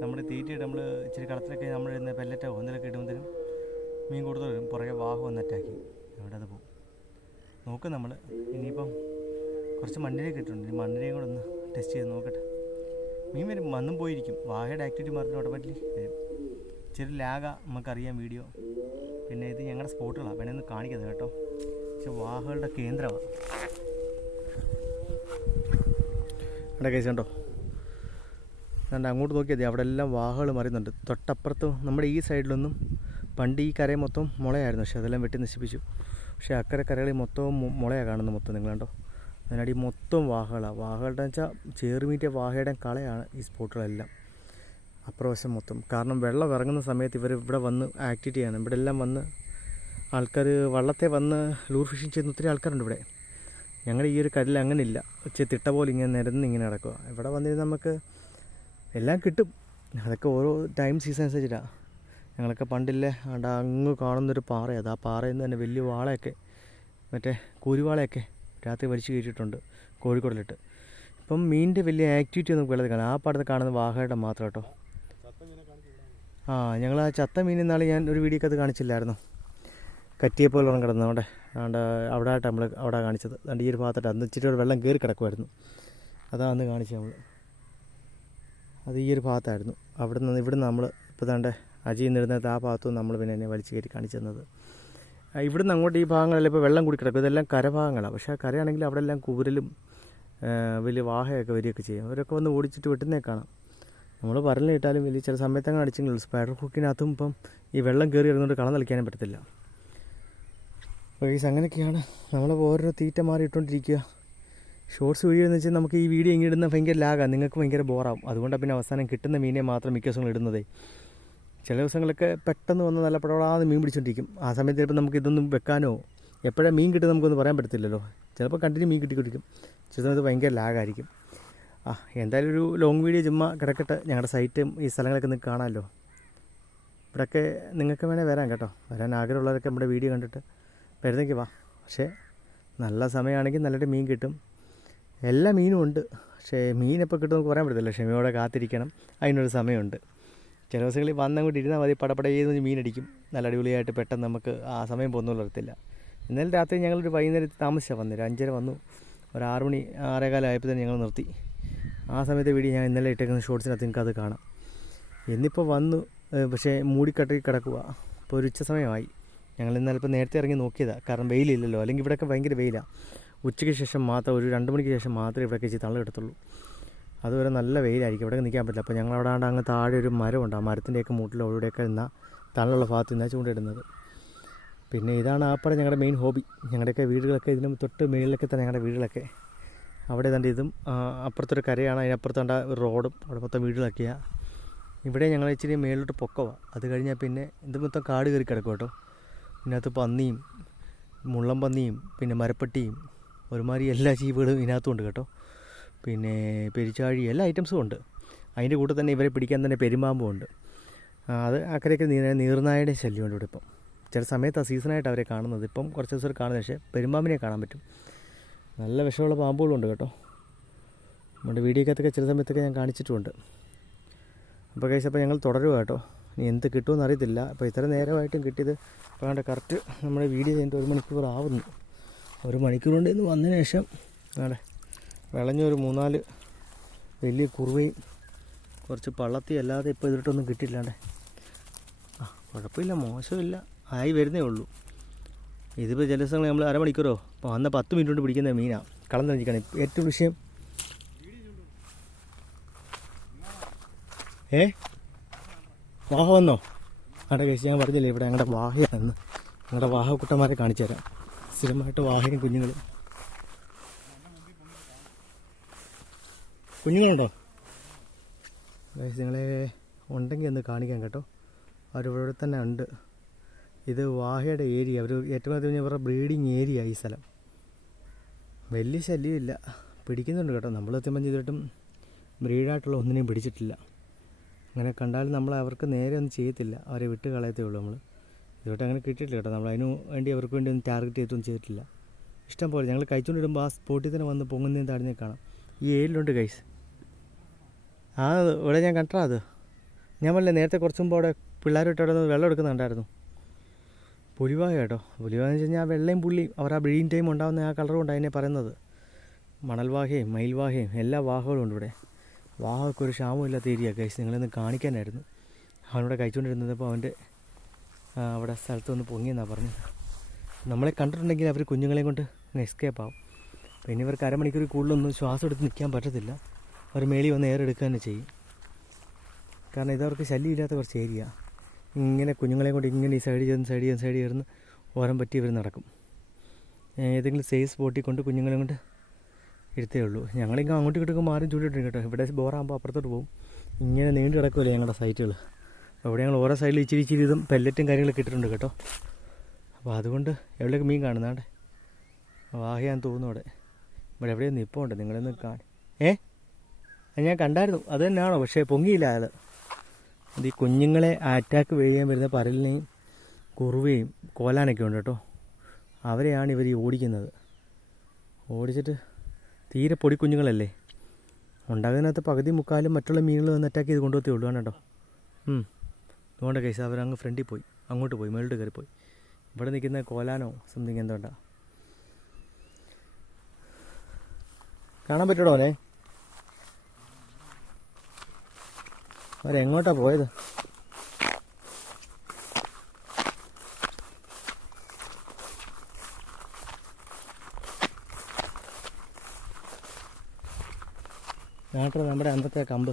നമ്മൾ തീറ്റയിട്ട് നമ്മൾ ഇച്ചിരി കളത്തിലൊക്കെ നമ്മൾ ഇന്ന് പെല്ലറ്റോ ഒന്നിലൊക്കെ ഇടുമ്പോഴത്തേനും മീൻ കൂടുതൽ വരും, പുറകെ വാഹ ഒന്ന് അറ്റാക്കി അവിടെ അത് പോകും. നോക്കും നമ്മൾ. ഇനിയിപ്പം കുറച്ച് മണ്ണിരയൊക്കെ ഇട്ടിട്ടുണ്ട്, ഈ മണ്ണിരയും കൂടെ ഒന്ന് ടെസ്റ്റ് ചെയ്ത് നോക്കട്ടെ. മീൻ വരും, വന്നും പോയിരിക്കും. വാഹയുടെ ആക്ടിവിറ്റി മാറുന്ന ഓട്ടോമാറ്റിക്കലി വരും. ഇച്ചിരി ലാഗാ നമുക്കറിയാം വീഡിയോ. പിന്നെ ഇത് ഞങ്ങളുടെ സ്പോട്ടുകളാണ്, വേണേ ഒന്ന് കാണിക്കുന്നത് കേട്ടോ. പക്ഷെ വാഹകളുടെ കേന്ദ്രമാണ് അവിടെ. കേസ് കണ്ടോ, കണ്ട് അങ്ങോട്ട് നോക്കിയാൽ അവിടെ എല്ലാം വാഹകൾ മറിയുന്നുണ്ട്. തൊട്ടപ്പുറത്തും നമ്മുടെ ഈ സൈഡിലൊന്നും പണ്ട് ഈ കരയെ മൊത്തം മുളയായിരുന്നു, പക്ഷെ അതെല്ലാം വെട്ടി നശിപ്പിച്ചു. പക്ഷേ അക്കരെ കരകളിൽ മൊത്തം മുളയാണ് കാണുന്നത് മൊത്തം. നിങ്ങൾ കണ്ടോ, അതിനടി മൊത്തം വാഹകളാണ്. വാഹകളുടെ വെച്ചാൽ ചേറുമീറ്റിയ വാഹയുടെ കളയാണ് ഈ സ്പോട്ടുകളെല്ലാം. അപ്രവശം മൊത്തം. കാരണം വെള്ളം ഇറങ്ങുന്ന സമയത്ത് ഇവർ ഇവിടെ വന്ന് ആക്ടിവിറ്റി ചെയ്യണം. ഇവിടെ എല്ലാം വന്ന് ആൾക്കാർ വള്ളത്തെ വന്ന് ലൂർ ഫിഷിങ് ചെയ്യുന്ന ഒത്തിരി ആൾക്കാരുണ്ട് ഇവിടെ. ഞങ്ങളുടെ ഈ ഒരു കല്ലിൽ അങ്ങനെ ഇല്ല, തിട്ട പോലെ ഇങ്ങനെ നിരന്ന് ഇങ്ങനെ നടക്കുക. ഇവിടെ വന്നിരുന്ന് നമുക്ക് എല്ലാം കിട്ടും. അതൊക്കെ ഓരോ ടൈം സീസൺ അനുസരിച്ചിട്ടാണ്. ഞങ്ങളൊക്കെ പണ്ടില്ലേ അങ്ങ് കാണുന്നൊരു പാറയാണ്. ആ പാറയിൽ നിന്ന് തന്നെ വലിയ വാളയൊക്കെ, മറ്റേ കൂരിവാളയൊക്കെ രാത്രി വലിച്ചു കയറ്റിയിട്ടുണ്ട് കോഴിക്കോടിലിട്ട്. ഇപ്പം മീനിൻ്റെ വലിയ ആക്ടിവിറ്റി ഒന്നും വെള്ളത്തിൽ കാണാം. ആ പടത്ത് കാണുന്ന വാഹയുടെ മാത്രം കേട്ടോ. ഞങ്ങൾ ആ ചത്ത മീൻ ഇന്നാൾ ഞാൻ ഒരു വീഡിയോക്കകത്ത് കാണിച്ചില്ലായിരുന്നു, കറ്റിയെപ്പോലെ കിടന്നു അവിടെ. അവിടെ ആയിട്ട് നമ്മൾ അവിടെ കാണിച്ചത്. അതുകൊണ്ട് ഈ ഒരു ഭാഗത്തായിട്ട് അന്ന് ഇച്ചിരി വെള്ളം കയറി കിടക്കുമായിരുന്നു, അതാണ് അന്ന് കാണിച്ചത് നമ്മൾ. അത് ഈ ഒരു ഭാഗത്തായിരുന്നു. ഇവിടുന്ന് നമ്മൾ ഇപ്പോൾ താണ്ടെ അജിയിൽ നിന്നിരുന്നത് ആ ഭാഗത്തുനിന്ന് നമ്മൾ പിന്നെ എന്നെ വലിച്ചു കയറ്റി കാണിച്ചു തന്നത്. ഇവിടുന്ന് അങ്ങോട്ട് ഈ ഭാഗങ്ങളെല്ലാം ഇപ്പോൾ വെള്ളം കൂടി കിടക്കും. ഇതെല്ലാം കരഭാഗങ്ങളാണ്. പക്ഷേ ആ കരയാണെങ്കിൽ അവിടെ എല്ലാം കൂരലും വലിയ വാഹയൊക്കെ വരികയൊക്കെ ചെയ്യും. അവരൊക്കെ വന്ന് ഓടിച്ചിട്ട് വെട്ടുന്നേ കാണാം. നമ്മൾ പരലിട്ടാലും വലിയ ചില സമയത്തങ്ങനെ അടിച്ചെങ്കിലും സ്പൈഡർ ഹുക്കിനകത്തും ഇപ്പം ഈ വെള്ളം കയറി ഇടുന്നതുകൊണ്ട് കളം തളിക്കാനും പറ്റത്തില്ല. അപ്പോൾ ഈ അങ്ങനെയൊക്കെയാണ് നമ്മൾ ഓരോ തീറ്റ മാറി ഇട്ടുകൊണ്ടിരിക്കുക. ഷോർട്സ് വീഡിയോ എന്ന് വെച്ചാൽ നമുക്ക് ഈ വീഡിയോ ഇങ്ങനെ ഇടുന്ന ഭയങ്കര ലാഗാണ്, നിങ്ങൾക്ക് ഭയങ്കര ബോറാവും. അതുകൊണ്ടാണ് പിന്നെ അവസാനം കിട്ടുന്ന മീനെ മാത്രം മിക്ക ദിവസങ്ങളും ഇടുന്നതേ. ചില ദിവസങ്ങളൊക്കെ പെട്ടെന്ന് വന്ന് നല്ല പടപടാന്ന് മീൻ പിടിച്ചോണ്ടിരിക്കും. ആ സമയത്ത് ചിലപ്പോൾ നമുക്ക് ഇതൊന്നും വെക്കാനോ എപ്പോഴാണ് മീൻ കിട്ടുന്നത് നമുക്കൊന്നും പറയാൻ പറ്റത്തില്ലല്ലോ. ചിലപ്പോൾ കണ്ടിന്യൂ മീൻ കിട്ടിക്കൊണ്ടിരിക്കും, ചില സമയത്ത് ഭയങ്കര ലാഗായിരിക്കും. എന്തായാലും ഒരു ലോങ് വീഡിയോ ചുമ്മാ കിടക്കട്ടെ. ഞങ്ങളുടെ സൈറ്റും ഈ സ്ഥലങ്ങളൊക്കെ നിങ്ങൾക്ക് കാണാമല്ലോ. ഇവിടെയൊക്കെ നിങ്ങൾക്ക് വേണേൽ വരാം കേട്ടോ. വരാൻ ആഗ്രഹമുള്ളവരൊക്കെ നമ്മുടെ വീഡിയോ കണ്ടിട്ട് വരുന്നെങ്കിൽ വാ. പക്ഷേ നല്ല സമയമാണെങ്കിൽ നല്ലൊരു മീൻ കിട്ടും. എല്ലാ മീനും ഉണ്ട്, പക്ഷേ മീൻ എപ്പോൾ കിട്ടും നമുക്ക് പറയാൻ പറ്റത്തില്ല. ക്ഷമയോടെ കാത്തിരിക്കണം, അതിനൊരു സമയമുണ്ട്. ചില ദിവസങ്ങളിൽ വന്നങ്ങോട്ട് ഇരുന്നാൽ മതി, പടപട ചെയ്ത് മീനടിക്കും. നല്ല അടിപൊളിയായിട്ട് പെട്ടെന്ന് നമുക്ക് ആ സമയം പോകുന്നു വരത്തില്ല. ഇന്നലെ രാത്രി ഞങ്ങളൊരു വൈകുന്നേരത്ത് താമസിച്ചാണ് വന്നത്. 5:30 വന്നു, ഒരു 6 മണി 6:15 ആയപ്പോൾ തന്നെ ഞങ്ങൾ നിർത്തി. ആ സമയത്തെ വീഡിയോ ഞാൻ ഇന്നലെ ഇട്ടേക്കുന്ന ഷോർട്സിനകത്ത് നിങ്ങൾക്ക് അത് കാണാം. എന്നിപ്പോൾ വന്നു, പക്ഷേ മൂടിക്കട്ടി കിടക്കുക. ഇപ്പോൾ ഒരു ഉച്ച സമയമായി. ഞങ്ങൾ ഇന്നലെ ഇപ്പോൾ നേരത്തെ ഇറങ്ങി നോക്കിയതാണ്, കാരണം വെയിലില്ലല്ലോ. അല്ലെങ്കിൽ ഇവിടെയൊക്കെ ഭയങ്കര വെയിലാണ്. ഉച്ചയ്ക്ക് ശേഷം മാത്രം, ഒരു 2 മണിക്ക് ശേഷം മാത്രമേ ഇവിടെയൊക്കെ ഇച്ചിരി തള്ളു കിട്ടത്തുള്ളൂ. അതുവരെ നല്ല വെയിലായിരിക്കും, ഇവിടെ നിൽക്കാൻ പറ്റില്ല. അപ്പോൾ ഞങ്ങൾ അവിടെ അങ്ങ് താഴെ ഒരു മരമുണ്ട്, ആ മരത്തിൻ്റെയൊക്കെ മൂട്ടിൽ അവിടെയൊക്കെ നിന്നാൽ തണലുള്ള ഭാഗത്ത് നിന്നാൽ ചൂണ്ടിടുന്നത്. പിന്നെ ഇതാണ് ആപ്പടെ ഞങ്ങളുടെ മെയിൻ ഹോബി. ഞങ്ങളുടെയൊക്കെ വീടുകളൊക്കെ ഇതിനും തൊട്ട് മേളിലൊക്കെ തന്നെ ഞങ്ങളുടെ വീടുകളൊക്കെ. അവിടെ തന്നെ ഇതും അപ്പുറത്തൊരു കരയാണ്, അതിനപ്പുറത്തുണ്ട് ഒരു റോഡും, അവിടെ മൊത്തം വീടുകളൊക്കെയാണ്. ഇവിടെ ഞങ്ങൾ ഇച്ചിരി മേളിലോട്ട് പൊക്കമാണ്. അത് കഴിഞ്ഞാൽ പിന്നെ ഇത് മൊത്തം കാട് കയറി കിടക്കും കേട്ടോ. ഇതിനകത്ത് പന്നിയും മുള്ളം പന്നിയും പിന്നെ മരപ്പട്ടിയും ഒരുമാതിരി എല്ലാ ജീവികളും ഇതിനകത്തും ഉണ്ട് കേട്ടോ. പിന്നെ പെരിച്ചാഴി എല്ലാ ഐറ്റംസും ഉണ്ട്. അതിൻ്റെ കൂട്ടത്തിൽ തന്നെ ഇവരെ പിടിക്കാൻ തന്നെ പെരുമ്പാമ്പും ഉണ്ട്. അത് അക്കരയ്ക്ക് നീർനായയുടെ ശല്യമുണ്ട് ഇവിടെ ഇപ്പം. ചില സമയത്ത് ആ സീസണായിട്ട് അവരെ കാണുന്നത്. ഇപ്പം കുറച്ച് ദിവസം കാണുന്നത്, പക്ഷേ പെരുമ്പാമ്പിനെ കാണാൻ പറ്റും. നല്ല വിഷമുള്ള പാമ്പുകളുണ്ട് കേട്ടോ. നമ്മുടെ വീഡിയോക്കകത്തൊക്കെ ചില സമയത്തൊക്കെ ഞാൻ കാണിച്ചിട്ടുമുണ്ട്. അപ്പോൾ കഴിച്ച് അപ്പോൾ ഞങ്ങൾ തുടരുക കേട്ടോ. ഇനി എന്ത് കിട്ടുമെന്ന് അറിയത്തില്ല. അപ്പോൾ ഇത്ര നേരമായിട്ടും കിട്ടിയത് അപ്പോൾ കണ്ട കറക്റ്റ് നമ്മുടെ വീഡിയോ കഴിഞ്ഞിട്ട് 1 മണിക്കൂർ ആവുന്നു. 1 മണിക്കൂർ കൊണ്ട് ഇന്ന് വന്നതിന് ശേഷം അവിടെ വിളഞ്ഞൊരു 3-4 വലിയ കുറുവയും കുറച്ച് പള്ളത്തി അല്ലാതെ ഇപ്പോൾ ഇതിട്ടൊന്നും കിട്ടിയില്ലാണ്ടേ. കുഴപ്പമില്ല, മോശമില്ല, ആയി വരുന്നേ ഉള്ളൂ. ഇതിപ്പോൾ ചില ദിവസങ്ങൾ നമ്മൾ അരമണിക്കൂറോ അപ്പോൾ വന്ന 10 മിനിറ്റ് കൊണ്ട് പിടിക്കുന്ന മീനാണ്. കളം തെളിഞ്ഞിരിക്കുകയാണ് ഏറ്റവും വിഷയം. വാഹ വന്നോ? അവിടെ കഴിച്ച് ഞാൻ പറഞ്ഞില്ലേ ഇവിടെ ഞങ്ങളുടെ വാഹയാണെന്ന്. ഞങ്ങളുടെ വാഹക്കുട്ടന്മാരെ കാണിച്ചു തരാം. സ്ഥിരമായിട്ട് വാഹയും കുഞ്ഞുങ്ങളുണ്ടോ? നിങ്ങളെ ഉണ്ടെങ്കിൽ ഒന്ന് കാണിക്കാം കേട്ടോ. അവരിവിടെ തന്നെ ഉണ്ട്. ഇത് വാഹയുടെ ഏരിയ, അവർ ഏറ്റവും ആദ്യം ഇവരുടെ ബ്രീഡിങ് ഏരിയ ഈ സ്ഥലം. വലിയ ശല്യമില്ല, പിടിക്കുന്നുണ്ട് കേട്ടോ. നമ്മൾ സത്യം ചെയ്തിട്ടും ബ്രീഡായിട്ടുള്ള ഒന്നിനെയും പിടിച്ചിട്ടില്ല. അങ്ങനെ കണ്ടാലും നമ്മൾ അവർക്ക് നേരെ ഒന്നും ചെയ്യത്തില്ല, അവരെ വിട്ട് കളയത്തേ ഉള്ളൂ. നമ്മൾ ഇതുവരെ അങ്ങനെ കിട്ടിയിട്ടില്ല കേട്ടോ. നമ്മൾ അതിന് വേണ്ടി അവർക്ക് വേണ്ടി ഒന്നും ടാർഗറ്റ് ചെയ്തൊന്നും ചെയ്തിട്ടില്ല. ഇഷ്ടം പോലെ ഞങ്ങൾ കഴിച്ചുകൊണ്ടിടുമ്പോൾ ആ സ്പോട്ടിൽ തന്നെ വന്ന് പൊങ്ങുന്നതും താഴ്ന്നേ കാണാം. ഈ ഏരിലുണ്ട് ഗൈസ്. ഇവിടെ ഞാൻ കണ്ടാ അത് ഞാൻ പറഞ്ഞില്ല നേരത്തെ കുറച്ച് മുമ്പ് അവിടെ പിള്ളേരുമായിട്ട് അവിടെ നിന്ന് വെള്ളം എടുക്കുന്നുണ്ടായിരുന്നു. പുലിവാഹ കേട്ടോ. പുലിവാഹ എന്ന് വെച്ച് കഴിഞ്ഞാൽ ആ വെള്ളയും പുള്ളിയും അവർ ആ ബ്രീഡിങ് ടൈം ഉണ്ടാകുന്ന ആ കളറും കൊണ്ട് അതിനെ പറയുന്നത്. മണൽവാഹയും മയിൽവാഹയും എല്ലാ വാഹകളും ഉണ്ട് ഇവിടെ. വാഹമൊക്കെ ഒരു ക്ഷാമമില്ലാത്ത ഏരിയ ഗൈസ്. നിങ്ങളൊന്ന് കാണിക്കാനായിരുന്നു. അവനോട് കഴിച്ചുകൊണ്ടിരുന്നപ്പോൾ അവൻ്റെ അവിടെ സ്ഥലത്ത് ഒന്ന് പൊങ്ങിയെന്നാണ് പറഞ്ഞത്. നമ്മളെ കണ്ടിട്ടുണ്ടെങ്കിൽ അവർ കുഞ്ഞുങ്ങളെയും കൊണ്ട് എസ്കേപ്പ് ആവും. പിന്നെ ഇവർക്ക് അരമണിക്കൂർ കൂടുതലൊന്നും ശ്വാസം എടുത്ത് നിൽക്കാൻ പറ്റത്തില്ല. അവർ മേളിൽ വന്ന് എയർ എടുക്കുക തന്നെ ചെയ്യും. കാരണം ഇതവർക്ക് ശല്യമില്ലാത്ത കുറച്ച് ഏരിയ. ഇങ്ങനെ കുഞ്ഞുങ്ങളെ കൊണ്ട് ഇങ്ങനെ ഈ സൈഡിൽ ചേർന്ന് ഓരം പറ്റി ഇവർ നടക്കും. ഏതെങ്കിലും സേഫ് സ്പോട്ടിൽ കൊണ്ട് കുഞ്ഞുങ്ങളെ കൊണ്ട് ഇരുത്തേ ഉള്ളൂ. ഞങ്ങളിങ്ങനെ അങ്ങോട്ടും ഇങ്ങോട്ടും മാറി ചൂണ്ടിട്ടുണ്ട് കേട്ടോ. ഇവിടെ ബോറാകുമ്പോൾ അപ്പുറത്തോട്ട് പോകും. ഇങ്ങനെ നീണ്ടു കിടക്കുമല്ലേ ഞങ്ങളുടെ സൈറ്റുകൾ. അവിടെ ഞങ്ങൾ ഓരോ സൈഡിൽ ഇച്ചിരി ഇതും പെല്ലറ്റും കാര്യങ്ങളൊക്കെ ഇട്ടിട്ടുണ്ട് കേട്ടോ. അപ്പോൾ അതുകൊണ്ട് എവിടെയൊക്കെ മീൻ കാണുന്നാടെ വാഹയാന്ന് തോന്നുന്നു. ഇവിടെ എവിടെയൊന്നും ഇപ്പോൾ ഉണ്ട്, നിങ്ങളൊന്ന് ഞാൻ കണ്ടായിരുന്നു. അത് തന്നെയാണോ? പക്ഷേ പൊങ്ങിയില്ല അയാൾ. അത് ഈ കുഞ്ഞുങ്ങളെ അറ്റാക്ക് ചെയ്യാൻ വരുന്ന പരലിനെയും കുറുവയും കോലാനൊക്കെ ഉണ്ട് കേട്ടോ. അവരെയാണ് ഇവർ ഈ ഓടിക്കുന്നത്. ഓടിച്ചിട്ട് തീരെ പൊടി കുഞ്ഞുങ്ങളല്ലേ ഉണ്ടാകുന്നതിനകത്ത് പകുതി മുക്കാലും മറ്റുള്ള മീനുകൾ വന്ന് അറ്റാക്ക് ചെയ്ത് കൊണ്ടുപോകത്തേ ഉള്ളൂ കേട്ടോ. അതുകൊണ്ട് കേസ് അവരങ്ങ് ഫ്രണ്ടിൽ പോയി, അങ്ങോട്ട് പോയി, മേളിട്ട് കയറിപ്പോയി. ഇവിടെ നിൽക്കുന്ന കോലാനോ സംതിങ് എന്തോണ്ടാ കാണാൻ പറ്റൂടോ അവനെ? അവരെങ്ങോട്ടാ പോയത്? നാട്ടിൽ നമ്മുടെ അന്നത്തെ കമ്പ്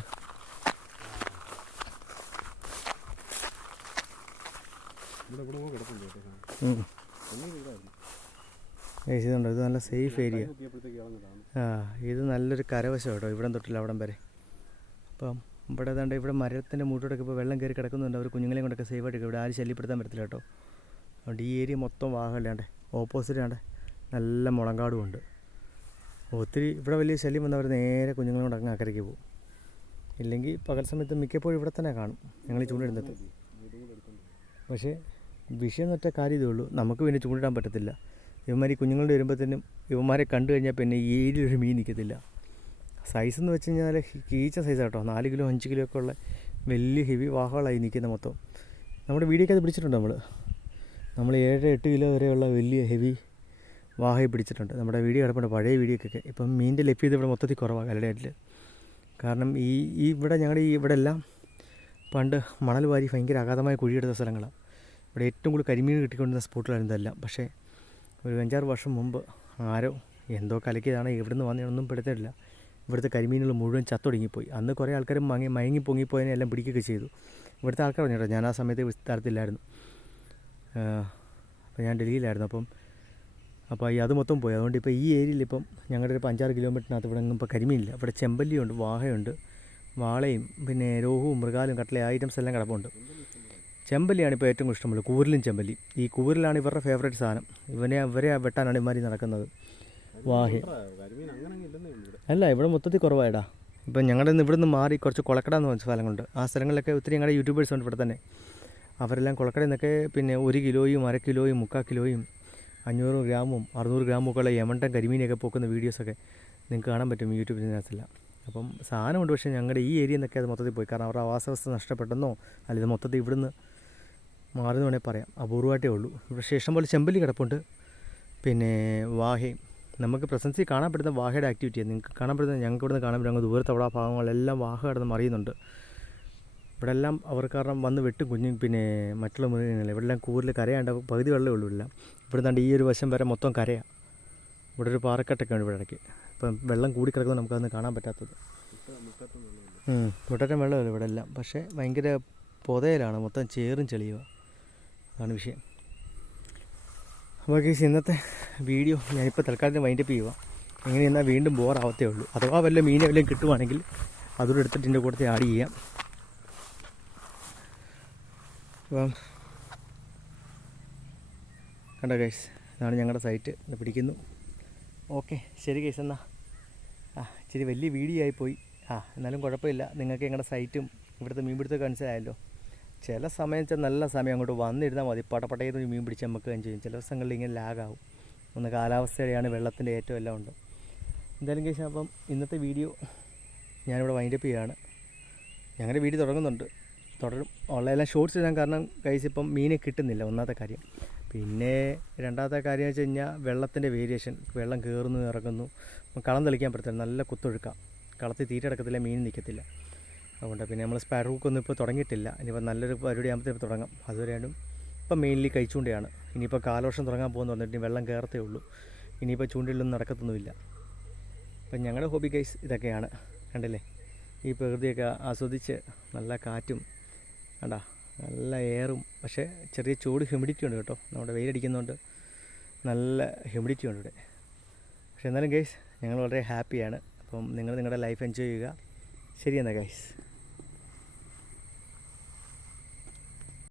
ഇതുണ്ടോ? ഇത് നല്ല സേഫ് ഏരിയ. ഇത് നല്ലൊരു കരവശം കേട്ടോ, ഇവിടം തൊട്ടില്ല അവിടം വരെ. അപ്പം ഇവിടെ ഏതാണ്ട് ഇവിടെ മരത്തിൻ്റെ മൂട്ടോടൊക്കെ ഇപ്പോൾ വെള്ളം കയറി കിടക്കുന്നുണ്ട്. അവർ കുഞ്ഞുങ്ങളെയും കൊണ്ടൊക്കെ സേഫായിട്ട് ഇവിടെ ആരും ശല്യപ്പെടുത്താൻ പറ്റത്തില്ല കേട്ടോ. അതുകൊണ്ട് ഈ ഏരിയ മൊത്തം വാഹമല്ലാണ്ട് ഓപ്പോസിറ്റ് ആണ്ട് നല്ല മുളങ്കാടും ഉണ്ട്. ഒത്തിരി ഇവിടെ വലിയ ശല്യം വന്നവർ നേരെ കുഞ്ഞുങ്ങളെ കൊണ്ട് അങ്ങ് അക്കരയ്ക്ക് പോകും. ഇല്ലെങ്കിൽ പകൽ സമയത്ത് മിക്കപ്പോഴും ഇവിടെ തന്നെ കാണും ഞങ്ങൾ ഈ ചൂണ്ടിടുന്നത്. പക്ഷേ വിഷയം എന്നൊറ്റ കാര്യം ഇതേ ഉള്ളൂ, നമുക്ക് പിന്നെ ചൂണ്ടിടാൻ പറ്റത്തില്ല. ഇവന്മാർ ഈ കുഞ്ഞുങ്ങളുടെ വരുമ്പോഴത്തേനും ഇവന്മാരെ കണ്ടു കഴിഞ്ഞാൽ പിന്നെ ഈ ഏരിയയിലൊരു മീൻ നിൽക്കത്തില്ല. സൈസ് എന്ന് വെച്ച് കഴിഞ്ഞാൽ കീച്ച സൈസാണ് കേട്ടോ. 4 കിലോ 5 കിലോ ഒക്കെ ഉള്ള വലിയ ഹെവി വാഹകളായി നിൽക്കുന്ന മൊത്തം. നമ്മുടെ വീഡിയോക്ക് അത് പിടിച്ചിട്ടുണ്ട്. നമ്മൾ 7-8 കിലോ വരെയുള്ള വലിയ ഹെവി വാഹയെ പിടിച്ചിട്ടുണ്ട്. നമ്മുടെ വീഡിയോ കിടപ്പുണ്ട്, പഴയ വീഡിയോക്കൊക്കെ. ഇപ്പം മീനിൻ്റെ ലഭ്യത ഇവിടെ മൊത്തത്തിൽ കുറവാണ് കല്ലടയാറ്റിൽ. കാരണം ഈ ഇവിടെ ഞങ്ങളുടെ ഇവിടെ എല്ലാം പണ്ട് മണൽ വാരി ഭയങ്കര അഗാധമായ കുഴിയെടുത്ത സ്ഥലങ്ങളാണ്. ഇവിടെ ഏറ്റവും കൂടുതൽ കരിമീൻ കിട്ടിക്കൊണ്ടിരുന്ന സ്പോട്ടിലായിരുന്നു ഇതെല്ലാം. പക്ഷേ ഒരു 5-6 വർഷം മുമ്പ് ആരോ എന്തോ കലക്കിയതാണ്, എവിടെ നിന്ന് വന്നതൊന്നും പെടുത്തിട്ടില്ല. ഇവിടുത്തെ കരിമീനുകൾ മുഴുവൻ ചത്തൊടുങ്ങിപ്പോയി. അന്ന് കുറേ ആൾക്കാർ മയങ്ങി പൊങ്ങിപ്പോയതിനെ എല്ലാം പിടിക്കുകയൊക്കെ ചെയ്തു. ഇവിടുത്തെ ആൾക്കാർ പറഞ്ഞു കേട്ടോ, ഞാൻ ആ സമയത്ത് സ്ഥലത്തില്ലായിരുന്നു. അപ്പോൾ ഞാൻ ഡൽഹിയിലായിരുന്നു. അപ്പോൾ ഈ അത് മൊത്തം പോയി. അതുകൊണ്ട് ഇപ്പോൾ ഈ ഏരിയയിൽ ഇപ്പം ഞങ്ങളുടെ ഒരു 5-6 കിലോമീറ്ററിനകത്ത് ഇവിടെ ഒന്നും ഇപ്പോൾ കരിമീനില്ല. ഇവിടെ ചെമ്പല്ലിയുണ്ട്, വാഹയുണ്ട്, വാളയും പിന്നെ രോഹുവും മൃഗാലും കട്ടല ഐറ്റംസ് എല്ലാം കിടപ്പുണ്ട്. ചെമ്പല്ലിയാണ് ഇപ്പോൾ ഏറ്റവും ഇഷ്ടമുള്ളത്, കൂരലും ചെമ്പല്ലി. ഈ കൂരലാണ് ഇവരുടെ ഫേവറേറ്റ് സാധനം. ഇവരെ വെട്ടാനാണ് ഇമാരി നടക്കുന്നത്. വാഹ അല്ല, ഇവിടെ മൊത്തത്തിൽ കുറവായിടാ. ഇപ്പം ഞങ്ങളുടെ ഇവിടുന്ന് മാറി കുറച്ച് കൊളക്കട എന്ന് പറഞ്ഞ സ്ഥലങ്ങളുണ്ട്. ആ സ്ഥലങ്ങളിലൊക്കെ ഒത്തിരി ഞങ്ങളുടെ യൂട്യൂബേഴ്സ് ഉണ്ട് ഇവിടെ തന്നെ. അവരെല്ലാം കൊളക്കടയിൽ നിന്നൊക്കെ പിന്നെ 1 കിലോയും 1/2 കിലോയും 3/4 കിലോയും 500 ഗ്രാമും 600 ഗ്രാമും ഒക്കെ ഉള്ള യമണ്ടൻ കരിമീനൊക്കെ പോക്കുന്ന വീഡിയോസൊക്കെ നിങ്ങൾക്ക് കാണാൻ പറ്റും യൂട്യൂബിനകത്തെല്ലാം. അപ്പം സാധനമുണ്ട്, പക്ഷേ ഞങ്ങളുടെ ഈ ഏരിയയിൽ നിന്നൊക്കെ അത് മൊത്തത്തിൽ പോയി. കാരണം അവരുടെ ആവാസവ്യവസ്ഥ നഷ്ടപ്പെട്ടെന്നോ അല്ലെങ്കിൽ മൊത്തത്തിൽ ഇവിടുന്ന് മാറുന്നു വേണേൽ പറയാം. അപൂർവമായിട്ടേ ഉള്ളൂ. പക്ഷേ ഇഷ്ടംപോലെ ചെമ്പല്ലി കിടപ്പുണ്ട്, പിന്നെ വാഹയും. നമുക്ക് പ്രസൻസിൽ കാണാൻ പറ്റുന്ന വാഹയുടെ ആക്ടിവിറ്റിയാണ് നിങ്ങൾക്ക് കാണാൻ പറ്റുന്നത്. ഞങ്ങൾക്ക് ഇവിടുന്ന് കാണാൻ പറ്റും. അങ്ങ് ദൂരത്ത് അവിടെ ഭാഗങ്ങളെല്ലാം വാഹ കിടന്ന് മറിയുന്നുണ്ട്. ഇവിടെ എല്ലാം അവർ കാരണം വന്ന് വെട്ടും പിന്നെ മറ്റുള്ള മൃഗങ്ങൾ. ഇവിടെ എല്ലാം കൂടുതൽ കരയാണ്ട് പകുതി വെള്ളമേ ഉള്ളൂ. എല്ലാം ഇവിടെ നിന്നാണ്ട് ഈ ഒരു വശം വരെ മൊത്തം കരയാണ്. ഇവിടെ ഒരു പാറക്കെട്ടൊക്കെ ഉണ്ട് ഇവിടെ ഇടയ്ക്ക്. ഇപ്പം വെള്ളം കൂടിക്കിടക്കുന്നത് നമുക്കതൊന്നും കാണാൻ പറ്റാത്തത്. മുട്ടറ്റം വെള്ളമല്ല ഇവിടെ എല്ലാം, പക്ഷേ ഭയങ്കര പുതയിലാണ്, മൊത്തം ചേറും ചെളിയുക. അതാണ് വിഷയം. അപ്പോൾ ഇന്നത്തെ വീഡിയോ ഞാനിപ്പോൾ തൽക്കാലത്തിന് വൈൻഡപ്പ് ചെയ്യുക. എങ്ങനെ എന്നാൽ വീണ്ടും ബോറാവത്തേ ഉള്ളൂ. അഥവാ വല്ല മീനെ വല്ലതും കിട്ടുവാണെങ്കിൽ അതുകൂടെ എടുത്തിട്ട് ഇതിൻ്റെ കൂട്ടത്തിൽ ആഡ് ചെയ്യാം. അപ്പം കണ്ടോ ഗൈസ്, ഇതാണ് ഞങ്ങളുടെ സൈറ്റ്. ഇത് പിടിക്കുന്നു. ഓക്കെ, ശരി ഗൈസ്. എന്നാൽ ഇച്ചിരി വലിയ വീഡിയോ ആയിപ്പോയി. എന്നാലും കുഴപ്പമില്ല. നിങ്ങൾക്ക് ഞങ്ങളുടെ സൈറ്റും ഇവിടുത്തെ മീൻ പിടുത്തമൊക്കെ മനസ്സിലായല്ലോ. ചില സമയം നല്ല സമയം അങ്ങോട്ട് വന്നിരുന്നാൽ മതി, പടപടയിൽ മീൻ പിടിച്ച് നമുക്ക് ചെയ്യും. ചില ദിവസങ്ങളിൽ ഇങ്ങനെ ലാഗാവും. ഒന്ന് കാലാവസ്ഥയുടെയാണ്, വെള്ളത്തിൻ്റെ ഏറ്റവും എല്ലാം ഉണ്ട്. എന്തായാലും ഗൈസ്, അപ്പം ഇന്നത്തെ വീഡിയോ ഞാനിവിടെ വൈൻഡപ്പ് ചെയ്യുകയാണ്. ഞങ്ങളുടെ വീഡിയോ തുടരും. ഉള്ളതെല്ലാം ഷോർട്സ് ഇടാൻ കാരണം ഗൈസ് ഇപ്പം മീനെ കിട്ടുന്നില്ല, ഒന്നാമത്തെ കാര്യം. പിന്നെ രണ്ടാമത്തെ കാര്യം വെച്ച് കഴിഞ്ഞാൽ വെള്ളത്തിൻ്റെ വേരിയേഷൻ. വെള്ളം കയറുന്നു ഇറങ്ങുന്നു, കളം തെളിക്കാൻ പറ്റത്തില്ല. നല്ല കുത്തൊഴുക്കാം, കളത്തിൽ തീറ്റ എടുക്കത്തില്ല, മീൻ നിൽക്കത്തില്ല. അതുകൊണ്ട് പിന്നെ നമ്മൾ സ്പാഡർ ഹൂക്കൊന്നും ഇപ്പോൾ തുടങ്ങിയിട്ടില്ല. ഇനിയിപ്പോൾ നല്ലൊരു പരിപാടി ആകുമ്പോഴത്തേക്ക് തുടങ്ങാം. അതുവരെയാണ് ഇപ്പം മെയിൻലി കഴിച്ചുകൊണ്ടാണ്. ഇനിയിപ്പോൾ കാലവർഷം തുടങ്ങാൻ പോകുന്നു പറഞ്ഞിട്ട് വെള്ളം കയറത്തേ ഉള്ളൂ. ഇനിയിപ്പോൾ ചൂണ്ടയിലൊന്നും നടക്കത്തൊന്നുമില്ല. അപ്പം ഞങ്ങളുടെ ഹോബി ഗൈസ് ഇതൊക്കെയാണ്. കണ്ടില്ലേ, ഈ പ്രകൃതിയൊക്കെ ആസ്വദിച്ച് നല്ല കാറ്റും കണ്ടാ, നല്ല എയറും. പക്ഷേ ചെറിയ ചൂട് ഹ്യൂമിഡിറ്റി ഉണ്ട് കേട്ടോ. നമ്മുടെ വെയിലടിക്കുന്നതുകൊണ്ട് നല്ല ഹ്യൂമിഡിറ്റി ഉണ്ട് ഇവിടെ. പക്ഷേ എന്നാലും ഗൈസ് ഞങ്ങൾ വളരെ ഹാപ്പിയാണ്. അപ്പം നിങ്ങൾ നിങ്ങളുടെ ലൈഫ് എൻജോയ് ചെയ്യുക. ശരി എന്നാൽ ഗൈസ്.